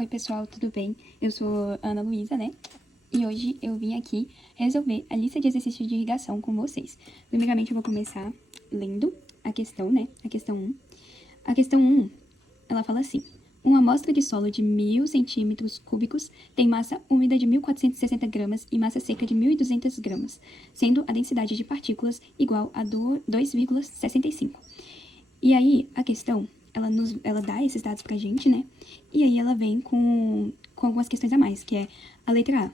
Oi pessoal, tudo bem? Eu sou Ana Luísa, né? E hoje eu vim aqui resolver a lista de exercícios de irrigação com vocês. Primeiramente eu vou começar lendo a questão, né? A questão 1. A questão 1, ela fala assim: uma amostra de solo de 1.000 centímetros cúbicos tem massa úmida de 1.460 gramas e massa seca de 1.200 gramas, sendo a densidade de partículas igual a 2,65. E aí, a questão, ela dá esses dados pra gente, né? E aí ela vem com algumas questões a mais, que é a letra A.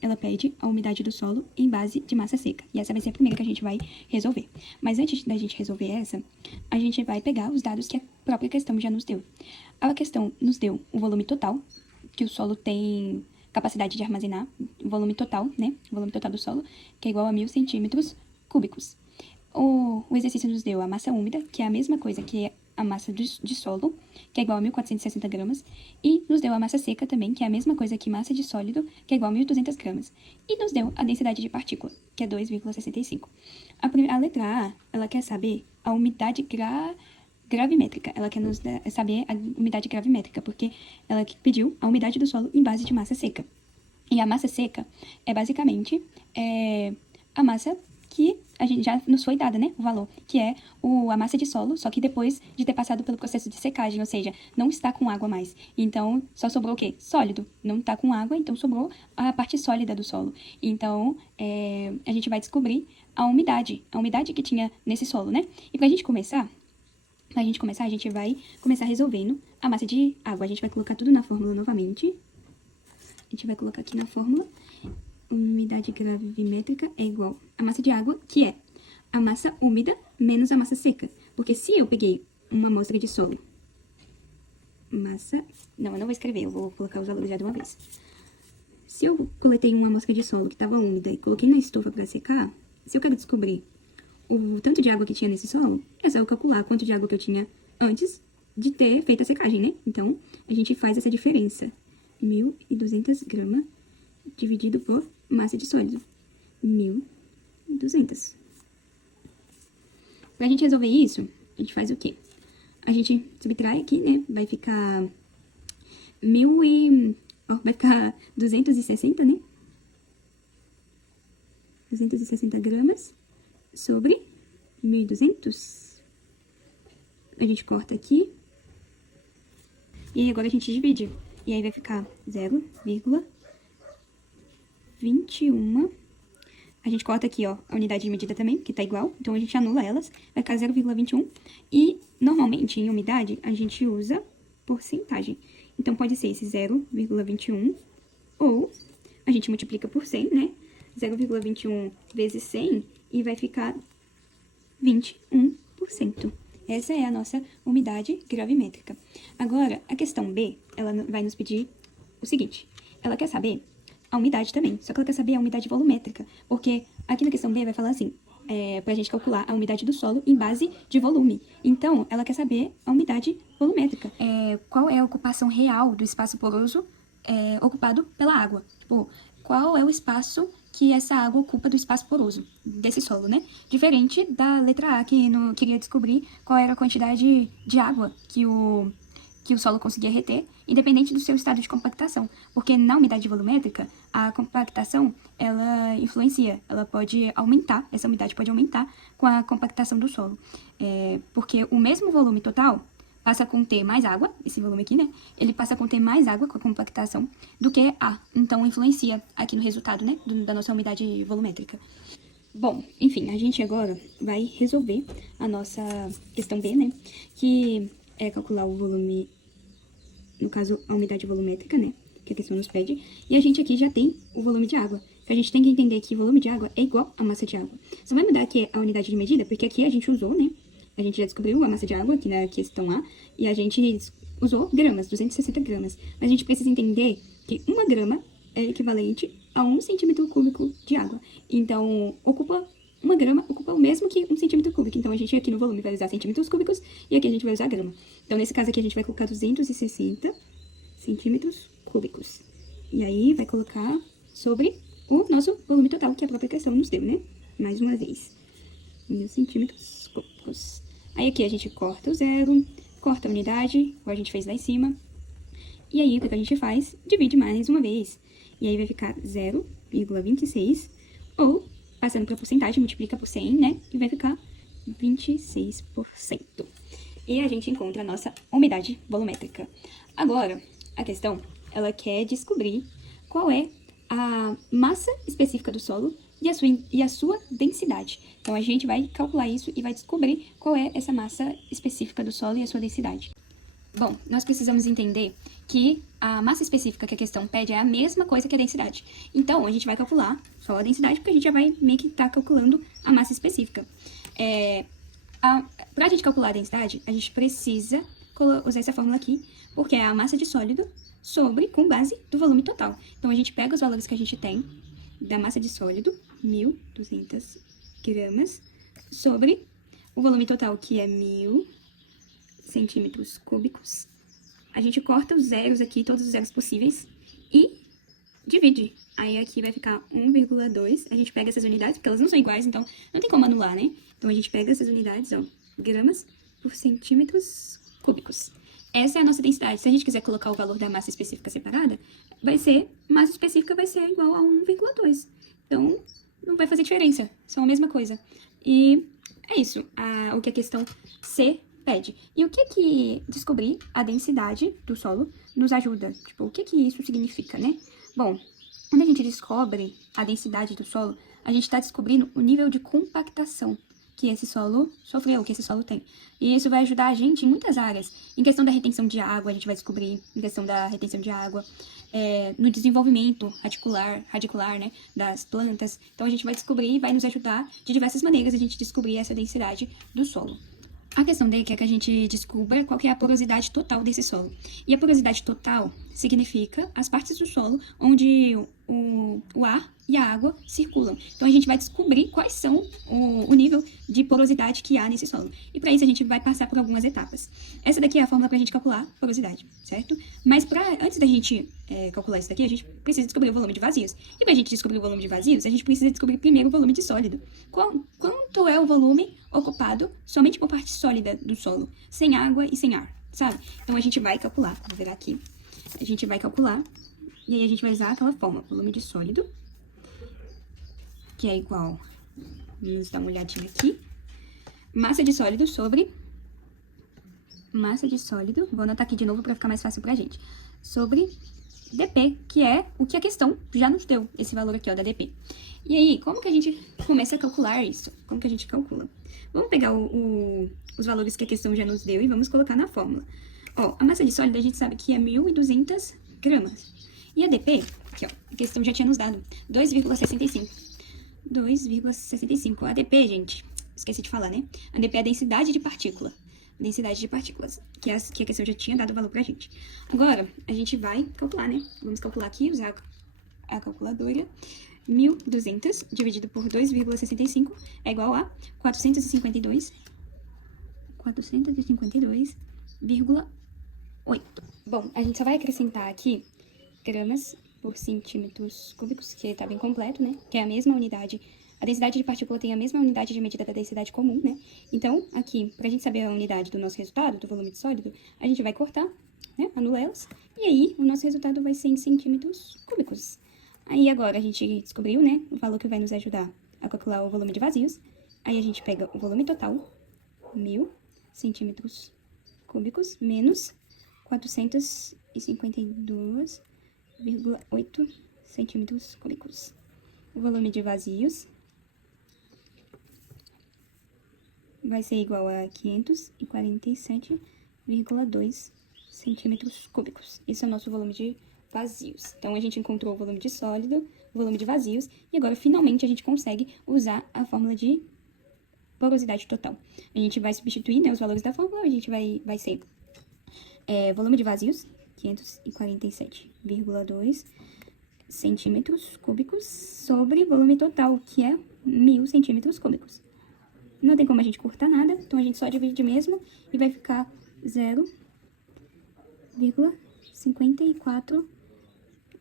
Ela pede a umidade do solo em base de massa seca. E essa vai ser a primeira que a gente vai resolver. Mas antes da gente resolver essa, a gente vai pegar os dados que a própria questão já nos deu. A questão nos deu o volume total, que o solo tem capacidade de armazenar, o volume total, né? O volume total do solo, que é igual a 1.000 centímetros cúbicos. O exercício nos deu a massa úmida, que é a mesma coisa que a massa de solo, que é igual a 1.460 gramas, e nos deu a massa seca também, que é a mesma coisa que massa de sólido, que é igual a 1.200 gramas, e nos deu a densidade de partícula, que é 2,65. A letra A, ela quer saber a umidade gravimétrica, ela quer nos saber a umidade gravimétrica, porque ela pediu a umidade do solo em base de massa seca. E a massa seca é basicamente a massa que a gente já nos foi dada, né, o valor, que é a massa de solo, só que depois de ter passado pelo processo de secagem, ou seja, não está com água mais. Então, só sobrou o quê? Sólido. Não está com água, então sobrou a parte sólida do solo. Então, a gente vai descobrir a umidade que tinha nesse solo, né? E pra gente começar, a gente vai começar resolvendo a massa de água. A gente vai colocar tudo na fórmula novamente. A gente vai colocar aqui na fórmula. Umidade gravimétrica é igual a massa de água, que é a massa úmida menos a massa seca. Porque se eu peguei uma amostra de solo, massa... Não, eu não vou escrever, eu vou colocar os valores já de uma vez. Se eu coletei uma amostra de solo que estava úmida e coloquei na estufa para secar, se eu quero descobrir o tanto de água que tinha nesse solo, é só eu calcular quanto de água que eu tinha antes de ter feito a secagem, né? Então, a gente faz essa diferença. 1.200 gramas dividido por massa de sólido, 1.200. Pra gente resolver isso, a gente faz o quê? A gente subtrai aqui, né? Vai ficar vai ficar 260, né? 260 gramas sobre 1.200. A gente corta aqui. E agora a gente divide. E aí vai ficar 0,21. A gente corta aqui, ó, a unidade de medida também, que tá igual. Então, a gente anula elas. Vai ficar 0,21. E, normalmente, em umidade, a gente usa porcentagem. Então, pode ser esse 0,21. Ou, a gente multiplica por 100, né? 0,21 vezes 100. E vai ficar 21%. Essa é a nossa umidade gravimétrica. Agora, a questão B, ela vai nos pedir o seguinte. Ela quer saber a umidade também, só que ela quer saber a umidade volumétrica, porque aqui na questão B vai falar assim, pra gente calcular a umidade do solo em base de volume. Então, ela quer saber a umidade volumétrica. Qual é a ocupação real do espaço poroso ocupado pela água? Tipo, qual é o espaço que essa água ocupa do espaço poroso desse solo, né? Diferente da letra A, que queria descobrir qual era a quantidade de água que o solo conseguia reter, independente do seu estado de compactação. Porque na umidade volumétrica, a compactação, ela influencia, ela pode aumentar, essa umidade pode aumentar com a compactação do solo. Porque o mesmo volume total passa a conter mais água, esse volume aqui, né? Ele passa a conter mais água com a compactação do que A. Então, influencia aqui no resultado, né? Da nossa umidade volumétrica. Bom, enfim, a gente agora vai resolver a nossa questão B, né? Que é calcular o volume, no caso, a umidade volumétrica, né? Que a questão nos pede. E a gente aqui já tem o volume de água. A gente tem que entender que o volume de água é igual a massa de água. Só vai mudar aqui a unidade de medida, porque aqui a gente usou, né? A gente já descobriu a massa de água aqui na questão A. E a gente usou gramas, 260 gramas. Mas a gente precisa entender que 1 grama é equivalente a 1 centímetro cúbico de água. Então, 1 grama ocupa o mesmo que 1 centímetro cúbico. Então, a gente aqui no volume vai usar centímetros cúbicos e aqui a gente vai usar grama. Então, nesse caso aqui, a gente vai colocar 260 centímetros cúbicos. E aí, vai colocar sobre o nosso volume total, que a própria questão nos deu, né? Mais uma vez. 1.000 centímetros cúbicos. Aí, aqui a gente corta o zero, corta a unidade, igual a gente fez lá em cima. E aí, o que a gente faz? Divide mais uma vez. E aí vai ficar 0,26, ou, passando para porcentagem, multiplica por 100, né? E vai ficar 26%. E a gente encontra a nossa umidade volumétrica. Agora, a questão, ela quer descobrir qual é a massa específica do solo e a sua densidade. Então, a gente vai calcular isso e vai descobrir qual é essa massa específica do solo e a sua densidade. Bom, nós precisamos entender que a massa específica que a questão pede é a mesma coisa que a densidade. Então, a gente vai calcular só a densidade, porque a gente já vai meio que estar calculando a massa específica. Para a gente calcular a densidade, a gente precisa usar essa fórmula aqui, porque é a massa de sólido com base do volume total. Então, a gente pega os valores que a gente tem da massa de sólido, 1.200 gramas, sobre o volume total, que é 1.000 centímetros cúbicos. A gente corta os zeros aqui, todos os zeros possíveis, e divide. Aí aqui vai ficar 1,2. A gente pega essas unidades, porque elas não são iguais, então não tem como anular, né? Então a gente pega essas unidades, ó, gramas por centímetros cúbicos. Essa é a nossa densidade. Se a gente quiser colocar o valor da massa específica separada, massa específica vai ser igual a 1,2. Então, não vai fazer diferença. São a mesma coisa. E é isso, o que a questão C pede. E o que descobrir a densidade do solo nos ajuda? Tipo, o que isso significa, né? Bom, quando a gente descobre a densidade do solo, a gente está descobrindo o nível de compactação que esse solo sofreu, que esse solo tem. E isso vai ajudar a gente em muitas áreas. Em questão da retenção de água, a gente vai descobrir, em questão da retenção de água, no desenvolvimento radicular, né, das plantas. Então, a gente vai descobrir e vai nos ajudar de diversas maneiras a gente descobrir essa densidade do solo. A questão dele é que a gente descubra qual que é a porosidade total desse solo. E a porosidade total significa as partes do solo onde o ar e a água circulam. Então, a gente vai descobrir quais são o nível de porosidade que há nesse solo. E para isso, a gente vai passar por algumas etapas. Essa daqui é a fórmula para a gente calcular porosidade, certo? Mas antes da gente calcular isso daqui, a gente precisa descobrir o volume de vazios. E para a gente descobrir o volume de vazios, a gente precisa descobrir primeiro o volume de sólido. Quanto é o volume ocupado somente por parte sólida do solo, sem água e sem ar, sabe? Então, a gente vai calcular, vou virar aqui. A gente vai calcular, e aí a gente vai usar aquela fórmula, volume de sólido, que é igual, vamos dar uma olhadinha aqui, massa de sólido sobre massa de sólido, vou anotar aqui de novo para ficar mais fácil pra gente, sobre dp, que é o que a questão já nos deu, esse valor aqui, ó, da dp. E aí, como que a gente começa a calcular isso? Como que a gente calcula? Vamos pegar os valores que a questão já nos deu e vamos colocar na fórmula. Ó, a massa de sólido a gente sabe que é 1.200 gramas. E a dp, aqui ó, a questão já tinha nos dado, 2,65. 2,65. A dp, gente, esqueci de falar, né? A dp é a densidade de partícula. Densidade de partículas, que a questão já tinha dado o valor pra gente. Agora, a gente vai calcular, né? Vamos calcular aqui, usar a calculadora. 1.200 dividido por 2,65 é igual a 452,8. Bom, a gente só vai acrescentar aqui gramas por centímetros cúbicos, que tá bem completo, né? Que é a mesma unidade. A densidade de partícula tem a mesma unidade de medida da densidade comum, né? Então, aqui, pra gente saber a unidade do nosso resultado, do volume de sólido, a gente vai cortar, né? Anula elas. E aí, o nosso resultado vai ser em centímetros cúbicos. Aí, agora, a gente descobriu, né? O valor que vai nos ajudar a calcular o volume de vazios. Aí, a gente pega o volume total, 1.000 centímetros cúbicos, menos 452,8 centímetros cúbicos. O volume de vazios vai ser igual a 547,2 centímetros cúbicos. Esse é o nosso volume de vazios. Então, a gente encontrou o volume de sólido, o volume de vazios, e agora, finalmente, a gente consegue usar a fórmula de porosidade total. A gente vai substituir, né, os valores da fórmula, a gente vai ser volume de vazios, 547,2 centímetros cúbicos, sobre volume total, que é 1.000 centímetros cúbicos. Não tem como a gente cortar nada, então a gente só divide mesmo e vai ficar 0,54.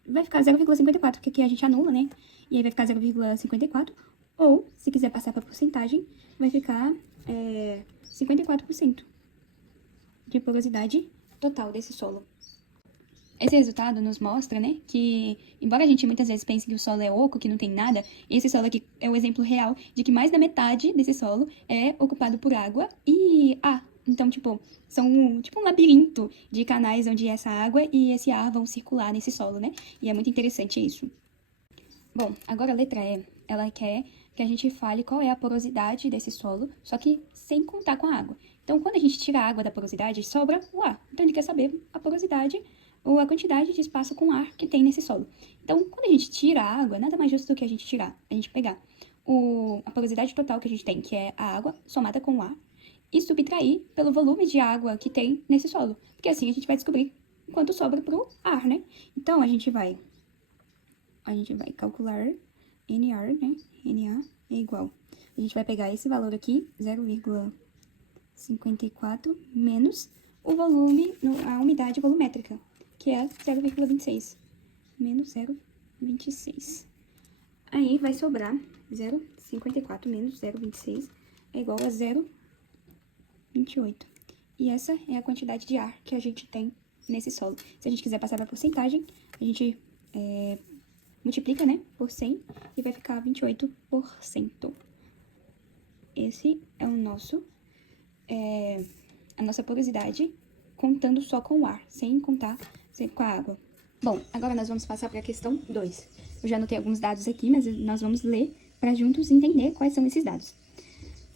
Vai ficar 0,54, porque aqui a gente anula, né? E aí vai ficar 0,54. Ou, se quiser passar para porcentagem, vai ficar 54% de porosidade total desse solo. Esse resultado nos mostra, né, que, embora a gente muitas vezes pense que o solo é oco, que não tem nada, esse solo aqui é o exemplo real de que mais da metade desse solo é ocupado por água e ar. Então, tipo, são tipo um labirinto de canais onde essa água e esse ar vão circular nesse solo, né? E é muito interessante isso. Bom, agora a letra E, ela quer que a gente fale qual é a porosidade desse solo, só que sem contar com a água. Então, quando a gente tira a água da porosidade, sobra o ar. Então, ele quer saber a porosidade ou a quantidade de espaço com ar que tem nesse solo. Então, quando a gente tira a água, nada mais justo do que a gente tirar, a gente pegar a porosidade total que a gente tem, que é a água somada com o ar, e subtrair pelo volume de água que tem nesse solo. Porque assim a gente vai descobrir quanto sobra pro ar, né? Então, a gente vai calcular NR, né? NA é igual. A gente vai pegar esse valor aqui, 0,54, menos o volume, a umidade volumétrica, que é 0,26. Menos 0,26. Aí vai sobrar 0,54 menos 0,26 é igual a 0,28. E essa é a quantidade de ar que a gente tem nesse solo. Se a gente quiser passar para porcentagem, a gente multiplica, né, por 100 e vai ficar 28%. Esse é o nosso, a nossa porosidade, contando só com o ar, sem contar com a água. Bom, agora nós vamos passar para a questão 2. Eu já anotei alguns dados aqui, mas nós vamos ler para juntos entender quais são esses dados.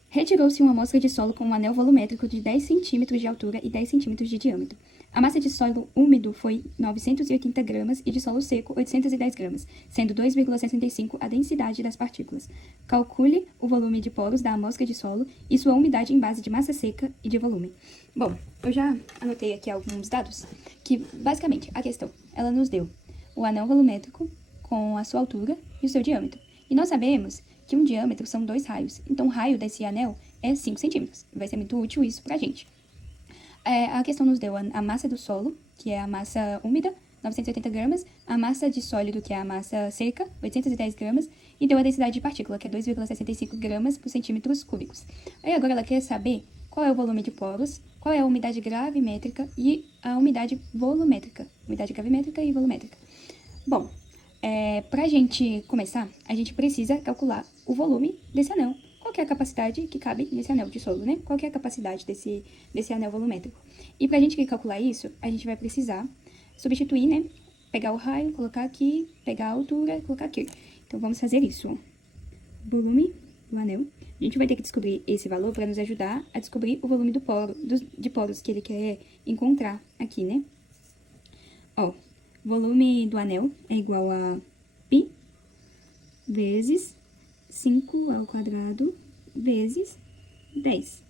Retirou-se uma amostra de solo com um anel volumétrico de 10 centímetros de altura e 10 centímetros de diâmetro. A massa de solo úmido foi 980 gramas e de solo seco 810 gramas, sendo 2,65 a densidade das partículas. Calcule o volume de poros da amostra de solo e sua umidade em base de massa seca e de volume. Bom, eu já anotei aqui alguns dados que, basicamente, a questão, ela nos deu o anel volumétrico com a sua altura e o seu diâmetro. E nós sabemos que um diâmetro são 2 raios. Então, o raio desse anel é 5 centímetros. Vai ser muito útil isso pra gente. A questão nos deu a massa do solo, que é a massa úmida, 980 gramas, a massa de sólido, que é a massa seca, 810 gramas, e deu a densidade de partícula, que é 2,65 gramas por centímetros cúbicos. Aí agora ela quer saber qual é o volume de poros, qual é a umidade gravimétrica e a umidade volumétrica. Umidade gravimétrica e volumétrica. Bom, para a gente começar, a gente precisa calcular o volume desse anel. Qual que é a capacidade que cabe nesse anel de solo, né? Qual que é a capacidade desse anel volumétrico? E para a gente calcular isso, a gente vai precisar substituir, né? Pegar o raio, colocar aqui, pegar a altura, colocar aqui. Então, vamos fazer isso. Volume do anel. A gente vai ter que descobrir esse valor para nos ajudar a descobrir o volume de poros que ele quer encontrar aqui, né? Ó, volume do anel é igual a π vezes 5 ao quadrado vezes 10.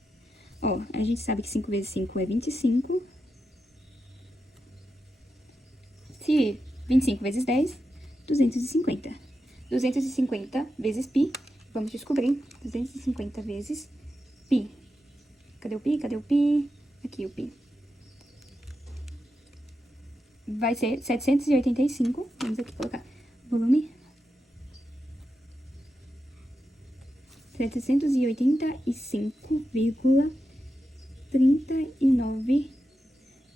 Ó, a gente sabe que 5 vezes 5 é 25. Se 25 vezes 10, 250. 250 vezes π, vamos descobrir. 250 vezes π. Cadê o π? Cadê o π? Aqui o π. Vai ser 785, vamos aqui colocar, volume 785,39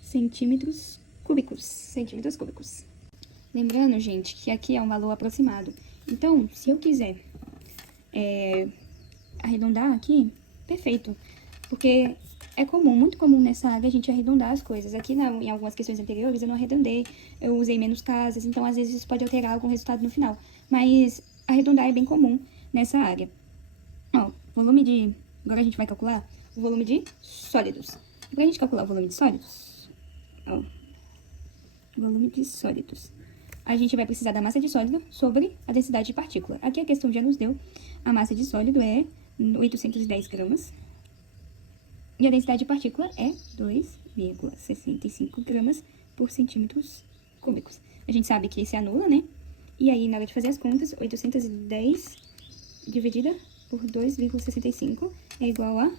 centímetros cúbicos. Lembrando, gente, que aqui é um valor aproximado. Então, se eu quiser arredondar aqui, perfeito. Porque é comum, muito comum nessa área a gente arredondar as coisas. Aqui em algumas questões anteriores eu não arredondei, eu usei menos casas, então às vezes isso pode alterar algum resultado no final. Mas arredondar é bem comum nessa área. Ó, agora a gente vai calcular o volume de sólidos. Pra gente calcular o volume de sólidos, ó, volume de sólidos, a gente vai precisar da massa de sólido sobre a densidade de partícula. Aqui a questão já nos deu, a massa de sólido é 810 gramas. E a densidade de partícula é 2,65 gramas por centímetros cúbicos. A gente sabe que se anula, né? E aí, na hora de fazer as contas, 810 dividida por 2,65 é igual a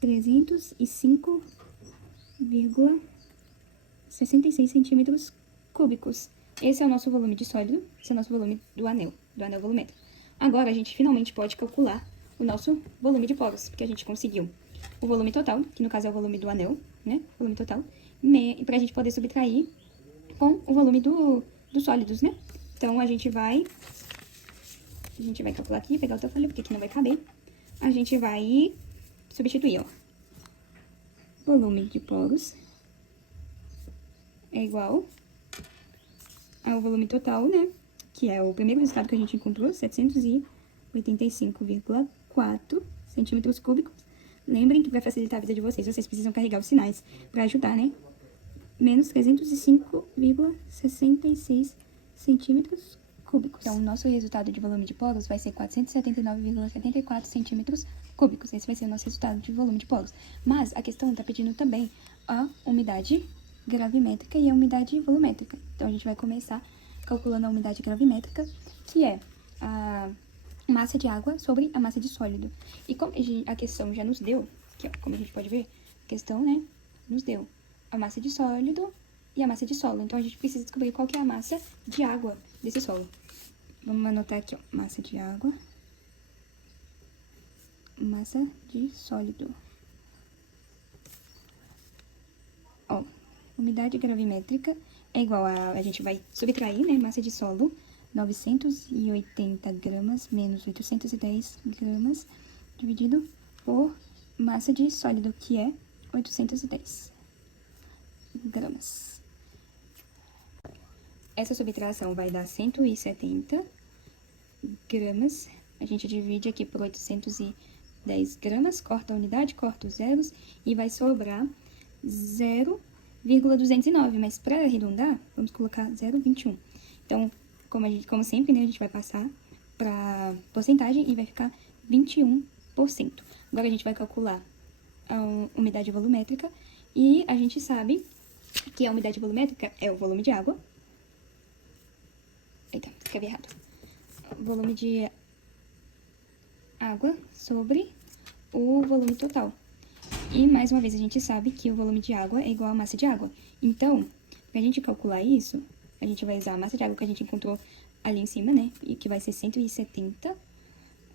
305,66 centímetros cúbicos. Esse é o nosso volume de sólido, esse é o nosso volume do anel volumétrico. Agora, a gente finalmente pode calcular o nosso volume de poros, porque a gente conseguiu o volume total, que no caso é o volume do anel, né? Volume total. E pra gente poder subtrair com o volume dos sólidos, né? Então, a gente vai calcular aqui, pegar outra folha, porque aqui não vai caber. A gente vai substituir, ó. Volume de poros é igual ao volume total, né? Que é o primeiro resultado que a gente encontrou, 785,4 centímetros cúbicos. Lembrem que para facilitar a vida de vocês, vocês precisam carregar os sinais para ajudar, né? Menos 305,66 centímetros cúbicos. Então, o nosso resultado de volume de poros vai ser 479,74 centímetros cúbicos. Esse vai ser o nosso resultado de volume de poros. Mas a questão está pedindo também a umidade gravimétrica e a umidade volumétrica. Então, a gente vai começar calculando a umidade gravimétrica, que é a massa de água sobre a massa de sólido. E como a questão já nos deu, que, ó, como a gente pode ver, a questão, né, nos deu a massa de sólido e a massa de solo. Então, a gente precisa descobrir qual que é a massa de água desse solo. Vamos anotar aqui, ó, massa de água, massa de sólido. Ó, umidade gravimétrica é igual a gente vai subtrair, né, massa de solo, 980 gramas menos 810 gramas, dividido por massa de sólido, que é 810 gramas. Essa subtração vai dar 170 gramas. A gente divide aqui por 810 gramas, corta a unidade, corta os zeros e vai sobrar 0,209. Mas para arredondar, vamos colocar 0,21. Então, como sempre, né, a gente vai passar para porcentagem e vai ficar 21%. Agora, a gente vai calcular a umidade volumétrica e a gente sabe que a umidade volumétrica é o volume de água. Eita, escrevi errado. Volume de água sobre o volume total. E, mais uma vez, a gente sabe que o volume de água é igual à massa de água. Então, pra gente calcular isso, a gente vai usar a massa de água que a gente encontrou ali em cima, né? E que vai ser 170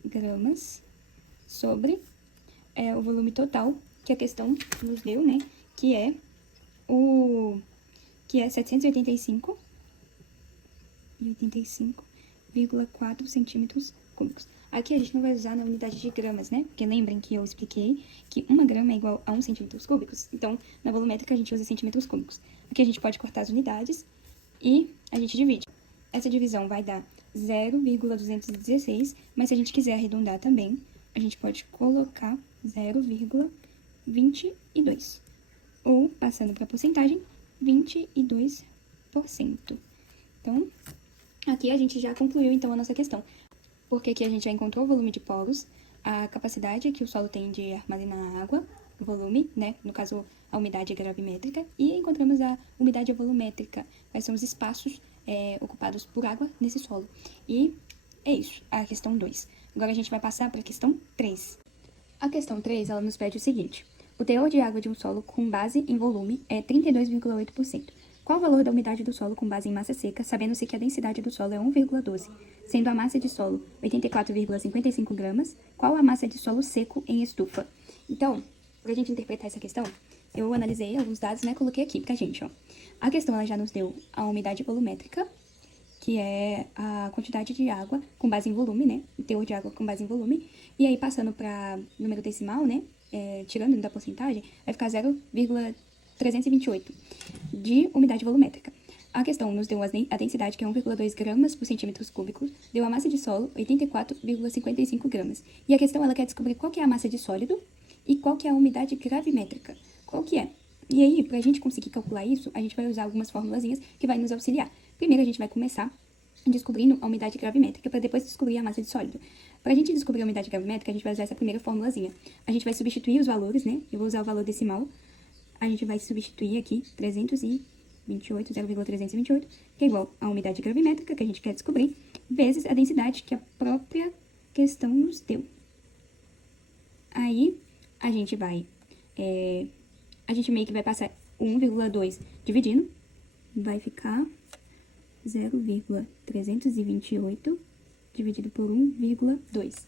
gramas sobre o volume total que a questão nos deu, né? Que é 785,4 centímetros cúbicos. Aqui a gente não vai usar na unidade de gramas, né? Porque lembrem que eu expliquei que 1 grama é igual a 1 centímetros cúbicos. Então, na volumétrica a gente usa centímetros cúbicos. Aqui a gente pode cortar as unidades e a gente divide. Essa divisão vai dar 0,216, mas se a gente quiser arredondar também, a gente pode colocar 0,22. Ou, passando para a porcentagem, 22%. Então, aqui a gente já concluiu, então, a nossa questão. Porque aqui a gente já encontrou o volume de poros, a capacidade que o solo tem de armazenar água, o volume, né, no caso, a umidade gravimétrica, e encontramos a umidade volumétrica, quais são os espaços ocupados por água nesse solo. E é isso, a questão 2. Agora a gente vai passar para a questão 3. A questão 3, ela nos pede o seguinte: o teor de água de um solo com base em volume é 32,8%. Qual o valor da umidade do solo com base em massa seca, sabendo-se que a densidade do solo é 1,12, sendo a massa de solo 84,55 gramas? Qual a massa de solo seco em estufa? Então, para a gente interpretar essa questão, eu analisei alguns dados, né, coloquei aqui pra gente, ó. A questão, ela já nos deu a umidade volumétrica, que é a quantidade de água com base em volume, né, o teor de água com base em volume, e aí passando para número decimal, né, tirando da porcentagem, vai ficar 0,328 de umidade volumétrica. A questão nos deu a densidade, que é 1,2 gramas por centímetros cúbicos, deu a massa de solo, 84,55 gramas. E a questão, ela quer descobrir qual que é a massa de sólido e qual que é a umidade gravimétrica. Qual que é? E aí, pra gente conseguir calcular isso, a gente vai usar algumas formulazinhas que vai nos auxiliar. Primeiro, a gente vai começar descobrindo a umidade gravimétrica, para depois descobrir a massa de sólido. Para a gente descobrir a umidade gravimétrica, a gente vai usar essa primeira formulazinha. A gente vai substituir os valores, né? Eu vou usar o valor decimal. A gente vai substituir aqui 328, 0,328, que é igual à umidade gravimétrica, que a gente quer descobrir, vezes a densidade que a própria questão nos deu. Aí, a gente vai... a gente meio que vai passar 1,2 dividindo, vai ficar 0,328 dividido por 1,2.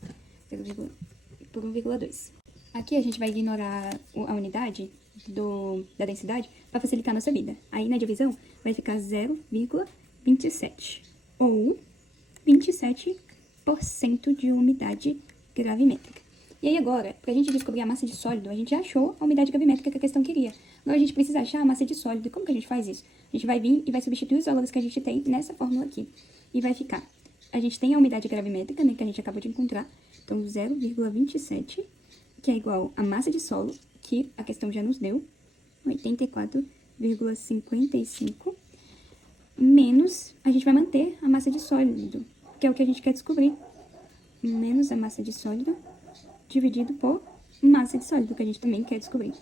Por 1,2. Aqui a gente vai ignorar a unidade da densidade para facilitar a nossa vida. Aí na divisão vai ficar 0,27 ou 27% de umidade gravimétrica. E aí agora, para a gente descobrir a massa de sólido, a gente já achou a umidade gravimétrica que a questão queria. Agora a gente precisa achar a massa de sólido. E como que a gente faz isso? A gente vai vir e vai substituir os valores que a gente tem nessa fórmula aqui. E vai ficar, a gente tem a umidade gravimétrica, né, que a gente acabou de encontrar. Então 0,27, que é igual a massa de solo, que a questão já nos deu, 84,55, menos, a gente vai manter a massa de sólido, que é o que a gente quer descobrir, menos a massa de sólido, dividido por massa de sólido, que a gente também quer descobrir.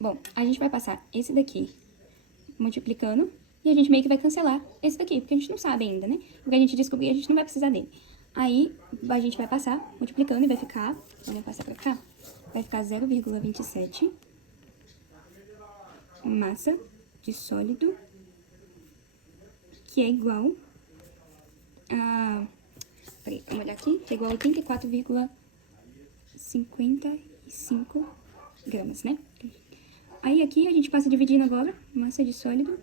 Bom, a gente vai passar esse daqui multiplicando, e a gente meio que vai cancelar esse daqui, porque a gente não sabe ainda, né? Porque a gente descobrir, a gente não vai precisar dele. Aí, a gente vai passar multiplicando e vai ficar, vamos passar pra cá, vai ficar 0,27 massa de sólido, que é igual a... Peraí, vamos olhar aqui, que é igual a 84,55 gramas, né? Aí aqui a gente passa dividindo agora, massa de sólido,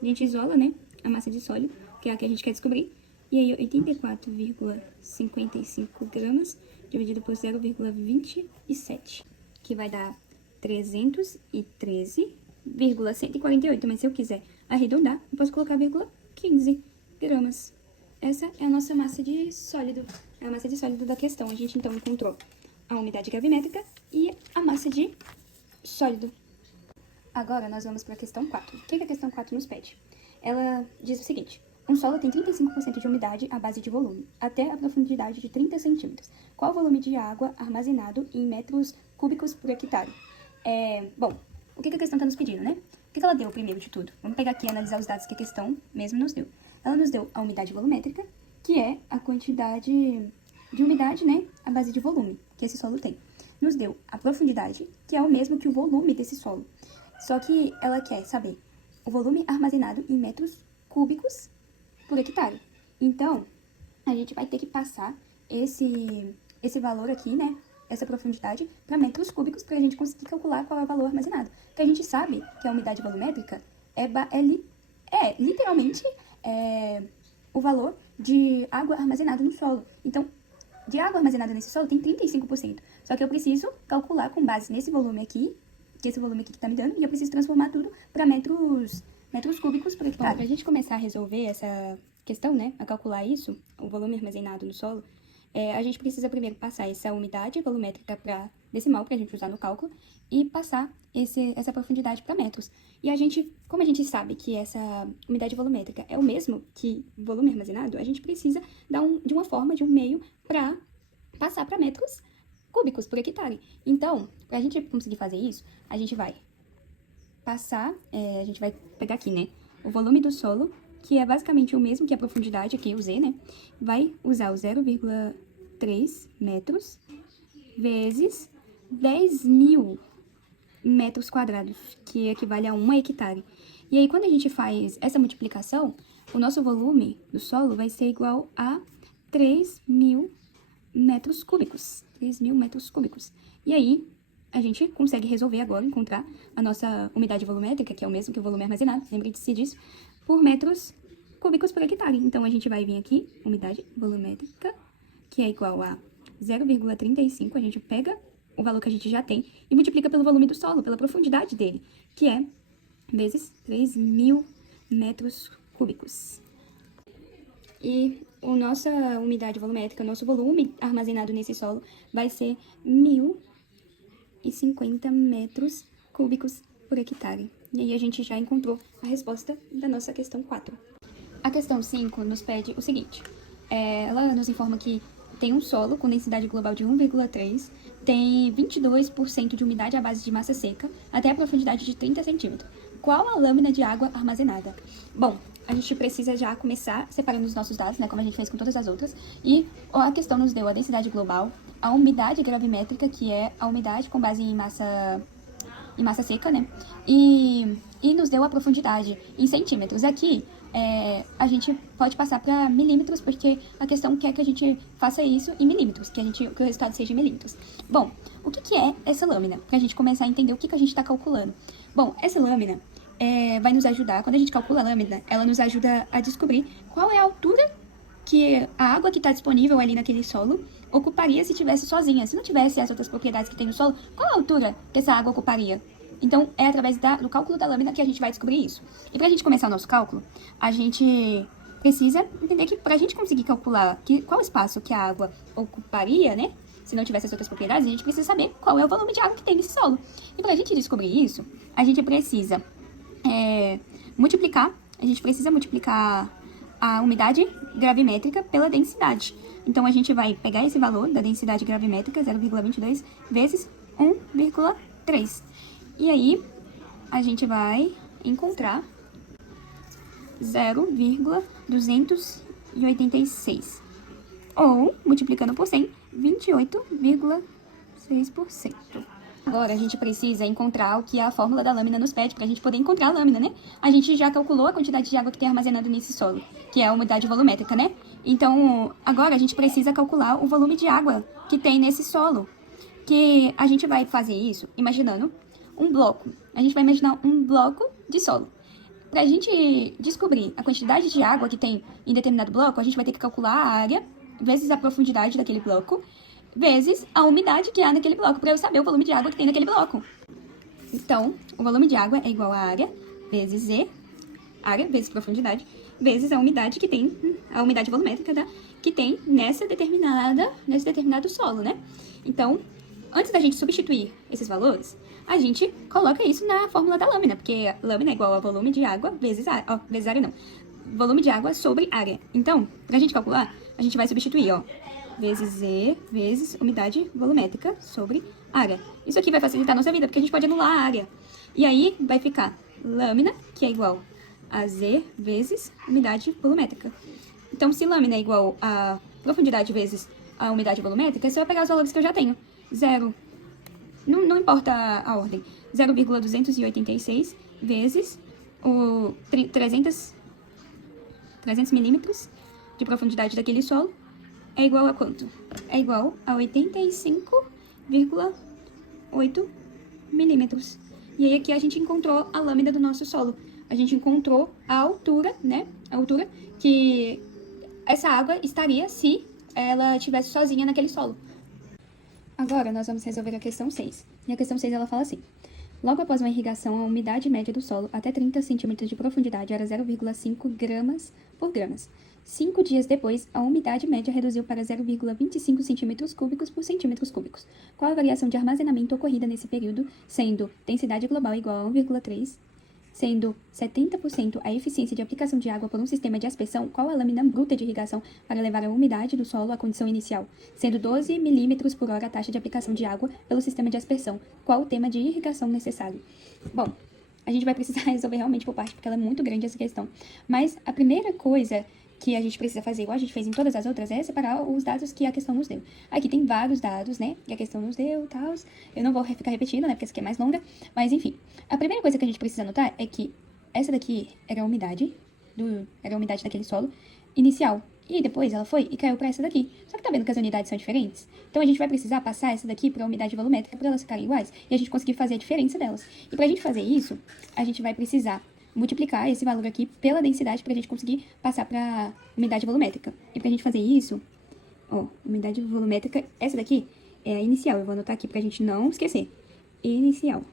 a gente isola, né, a massa de sólido, que é a que a gente quer descobrir, e aí 84,55 gramas dividido por 0,27, que vai dar 313,148, mas se eu quiser arredondar, eu posso colocar 15 gramas. Essa é a nossa massa de sólido, é a massa de sólido da questão. A gente então encontrou a umidade gravimétrica e a massa de sólido. Agora nós vamos para a questão 4. O que a questão 4 nos pede? Ela diz o seguinte: um solo tem 35% de umidade à base de volume, até a profundidade de 30 centímetros. Qual o volume de água armazenado em metros cúbicos por hectare? Bom, o que a questão está nos pedindo, né? O que ela deu primeiro de tudo? Vamos pegar aqui e analisar os dados que a questão mesmo nos deu. Ela nos deu a umidade volumétrica, que é a quantidade de umidade, né, à base de volume que esse solo tem. Nos deu a profundidade, que é o mesmo que o volume desse solo. Só que ela quer saber o volume armazenado em metros cúbicos por hectare. Então, a gente vai ter que passar esse valor aqui, né, essa profundidade, para metros cúbicos, para a gente conseguir calcular qual é o valor armazenado. Porque a gente sabe que a umidade volumétrica é literalmente o valor de água armazenada no solo. Então, de água armazenada nesse solo tem 35%. Só que eu preciso calcular com base nesse volume aqui, que é esse volume aqui que tá me dando, e eu preciso transformar tudo para metros cúbicos por hectare. Para a gente começar a resolver essa questão, né, a calcular isso, o volume armazenado no solo, a gente precisa primeiro passar essa umidade volumétrica para decimal, para a gente usar no cálculo, e passar essa profundidade para metros. E como a gente sabe que essa umidade volumétrica é o mesmo que volume armazenado, a gente precisa de uma forma, de um meio, para passar para metros cúbicos por hectare. Então, para a gente conseguir fazer isso, a gente vai passar, a gente vai pegar aqui, né, o volume do solo, que é basicamente o mesmo que a profundidade aqui, o Z, né, vai usar o 0,3 metros vezes 10.000 metros quadrados, que equivale a 1 hectare. E aí, quando a gente faz essa multiplicação, o nosso volume do solo vai ser igual a 3.000 metros cúbicos. 3.000 metros cúbicos. E aí, a gente consegue resolver agora, encontrar a nossa umidade volumétrica, que é o mesmo que o volume armazenado, lembre-se disso, por metros cúbicos por hectare. Então, a gente vai vir aqui, umidade volumétrica, que é igual a 0,35, a gente pega o valor que a gente já tem e multiplica pelo volume do solo, pela profundidade dele, que é vezes 3.000 metros cúbicos. E a nossa umidade volumétrica, o nosso volume armazenado nesse solo vai ser 1.050 metros cúbicos por hectare. E aí a gente já encontrou a resposta da nossa questão 4. A questão 5 nos pede o seguinte, ela nos informa que tem um solo com densidade global de 1,3, tem 22% de umidade à base de massa seca, até a profundidade de 30 centímetros. Qual a lâmina de água armazenada? Bom, a gente precisa já começar separando os nossos dados, né, como a gente fez com todas as outras, e a questão nos deu a densidade global, a umidade gravimétrica, que é a umidade com base em massa em massa seca, né? E nos deu a profundidade em centímetros. Aqui, a gente pode passar para milímetros, porque a questão quer que a gente faça isso em milímetros, que o resultado seja em milímetros. Bom, o que é essa lâmina? Para a gente começar a entender o que a gente está calculando. Bom, essa lâmina vai nos ajudar, quando a gente calcula a lâmina, ela nos ajuda a descobrir qual é a altura que a água que está disponível ali naquele solo ocuparia se tivesse sozinha. Se não tivesse as outras propriedades que tem no solo, qual a altura que essa água ocuparia? Então, é através do cálculo da lâmina que a gente vai descobrir isso. E para a gente começar o nosso cálculo, a gente precisa entender que para a gente conseguir calcular qual espaço que a água ocuparia, né? Se não tivesse as outras propriedades, a gente precisa saber qual é o volume de água que tem nesse solo. E para a gente descobrir isso, a gente precisa multiplicar a umidade gravimétrica pela densidade. Então, a gente vai pegar esse valor da densidade gravimétrica, 0,22, vezes 1,3. E aí, a gente vai encontrar 0,286. Ou, multiplicando por 100, 28,6%. Agora, a gente precisa encontrar o que a fórmula da lâmina nos pede para a gente poder encontrar a lâmina, né? A gente já calculou a quantidade de água que tem armazenado nesse solo, que é a umidade volumétrica, né? Então, agora a gente precisa calcular o volume de água que tem nesse solo. Que a gente vai fazer isso imaginando um bloco. A gente vai imaginar um bloco de solo. Para a gente descobrir a quantidade de água que tem em determinado bloco, a gente vai ter que calcular a área vezes a profundidade daquele bloco, vezes a umidade que há naquele bloco, para eu saber o volume de água que tem naquele bloco. Então, o volume de água é igual a área vezes Z, área vezes profundidade, vezes a umidade que tem, a umidade volumétrica, tá? Que tem nesse determinado solo, né? Então, antes da gente substituir esses valores, a gente coloca isso na fórmula da lâmina, porque lâmina é igual a volume de água vezes área, vezes área não, volume de água sobre área. Então, pra gente calcular, a gente vai substituir, ó, vezes Z, vezes umidade volumétrica sobre área. Isso aqui vai facilitar a nossa vida, porque a gente pode anular a área. E aí, vai ficar lâmina, que é igual a Z vezes umidade volumétrica. Então, se lâmina é igual a profundidade vezes a umidade volumétrica, você vai pegar os valores que eu já tenho. 0, não importa a ordem, 0,286 vezes o 300 milímetros de profundidade daquele solo é igual a quanto? É igual a 85,8 milímetros. E aí aqui a gente encontrou a lâmina do nosso solo. A gente encontrou a altura, né? A altura que essa água estaria se ela estivesse sozinha naquele solo. Agora nós vamos resolver a questão 6. E a questão 6 ela fala assim: logo após uma irrigação, a umidade média do solo até 30 centímetros de profundidade era 0,5 gramas por gramas. 5 dias depois, a umidade média reduziu para 0,25 centímetros cúbicos por centímetros cúbicos. Qual a variação de armazenamento ocorrida nesse período, sendo densidade global igual a 1,3, sendo 70% a eficiência de aplicação de água por um sistema de aspersão? Qual a lâmina bruta de irrigação para levar a umidade do solo à condição inicial, sendo 12 milímetros por hora a taxa de aplicação de água pelo sistema de aspersão? Qual o tema de irrigação necessário? Bom, a gente vai precisar resolver realmente por parte, porque ela é muito grande essa questão. Mas a primeira coisa que a gente precisa fazer, igual a gente fez em todas as outras, é separar os dados que a questão nos deu. Aqui tem vários dados, né, que a questão nos deu e tal. Eu não vou ficar repetindo, né, porque essa aqui é mais longa. Mas, enfim, a primeira coisa que a gente precisa anotar é que essa daqui era a umidade daquele solo inicial. E depois ela foi e caiu para essa daqui. Só que tá vendo que as unidades são diferentes? Então, a gente vai precisar passar essa daqui para a umidade volumétrica para elas ficarem iguais e a gente conseguir fazer a diferença delas. E pra gente fazer isso, a gente vai precisar multiplicar esse valor aqui pela densidade para a gente conseguir passar para umidade volumétrica. E para a gente fazer isso, ó, umidade volumétrica, essa daqui é a inicial. Eu vou anotar aqui para a gente não esquecer. Inicial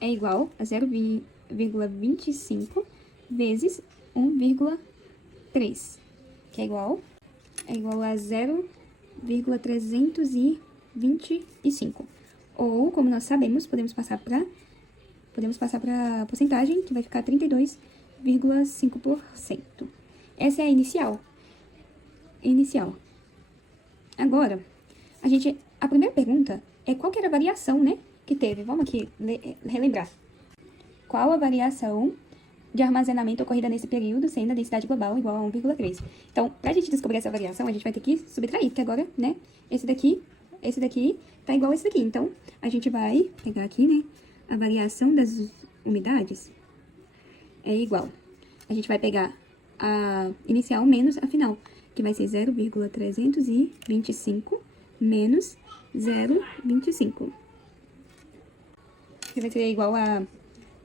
é igual a 0,25 vezes 1,3, que é igual a 0,325. Ou, como nós sabemos, podemos passar para a porcentagem, que vai ficar 32,5%. Essa é a inicial. Agora, a primeira pergunta é qual que era a variação, né, que teve. Vamos aqui relembrar. Qual a variação de armazenamento ocorrida nesse período, sendo a densidade global igual a 1,3. Então, pra gente descobrir essa variação, a gente vai ter que subtrair, porque agora, né, esse daqui tá igual a esse daqui. Então, a gente vai pegar aqui, né, a variação das umidades é igual. A gente vai pegar a inicial menos a final, que vai ser 0,325 menos 0,25. Que vai ser igual a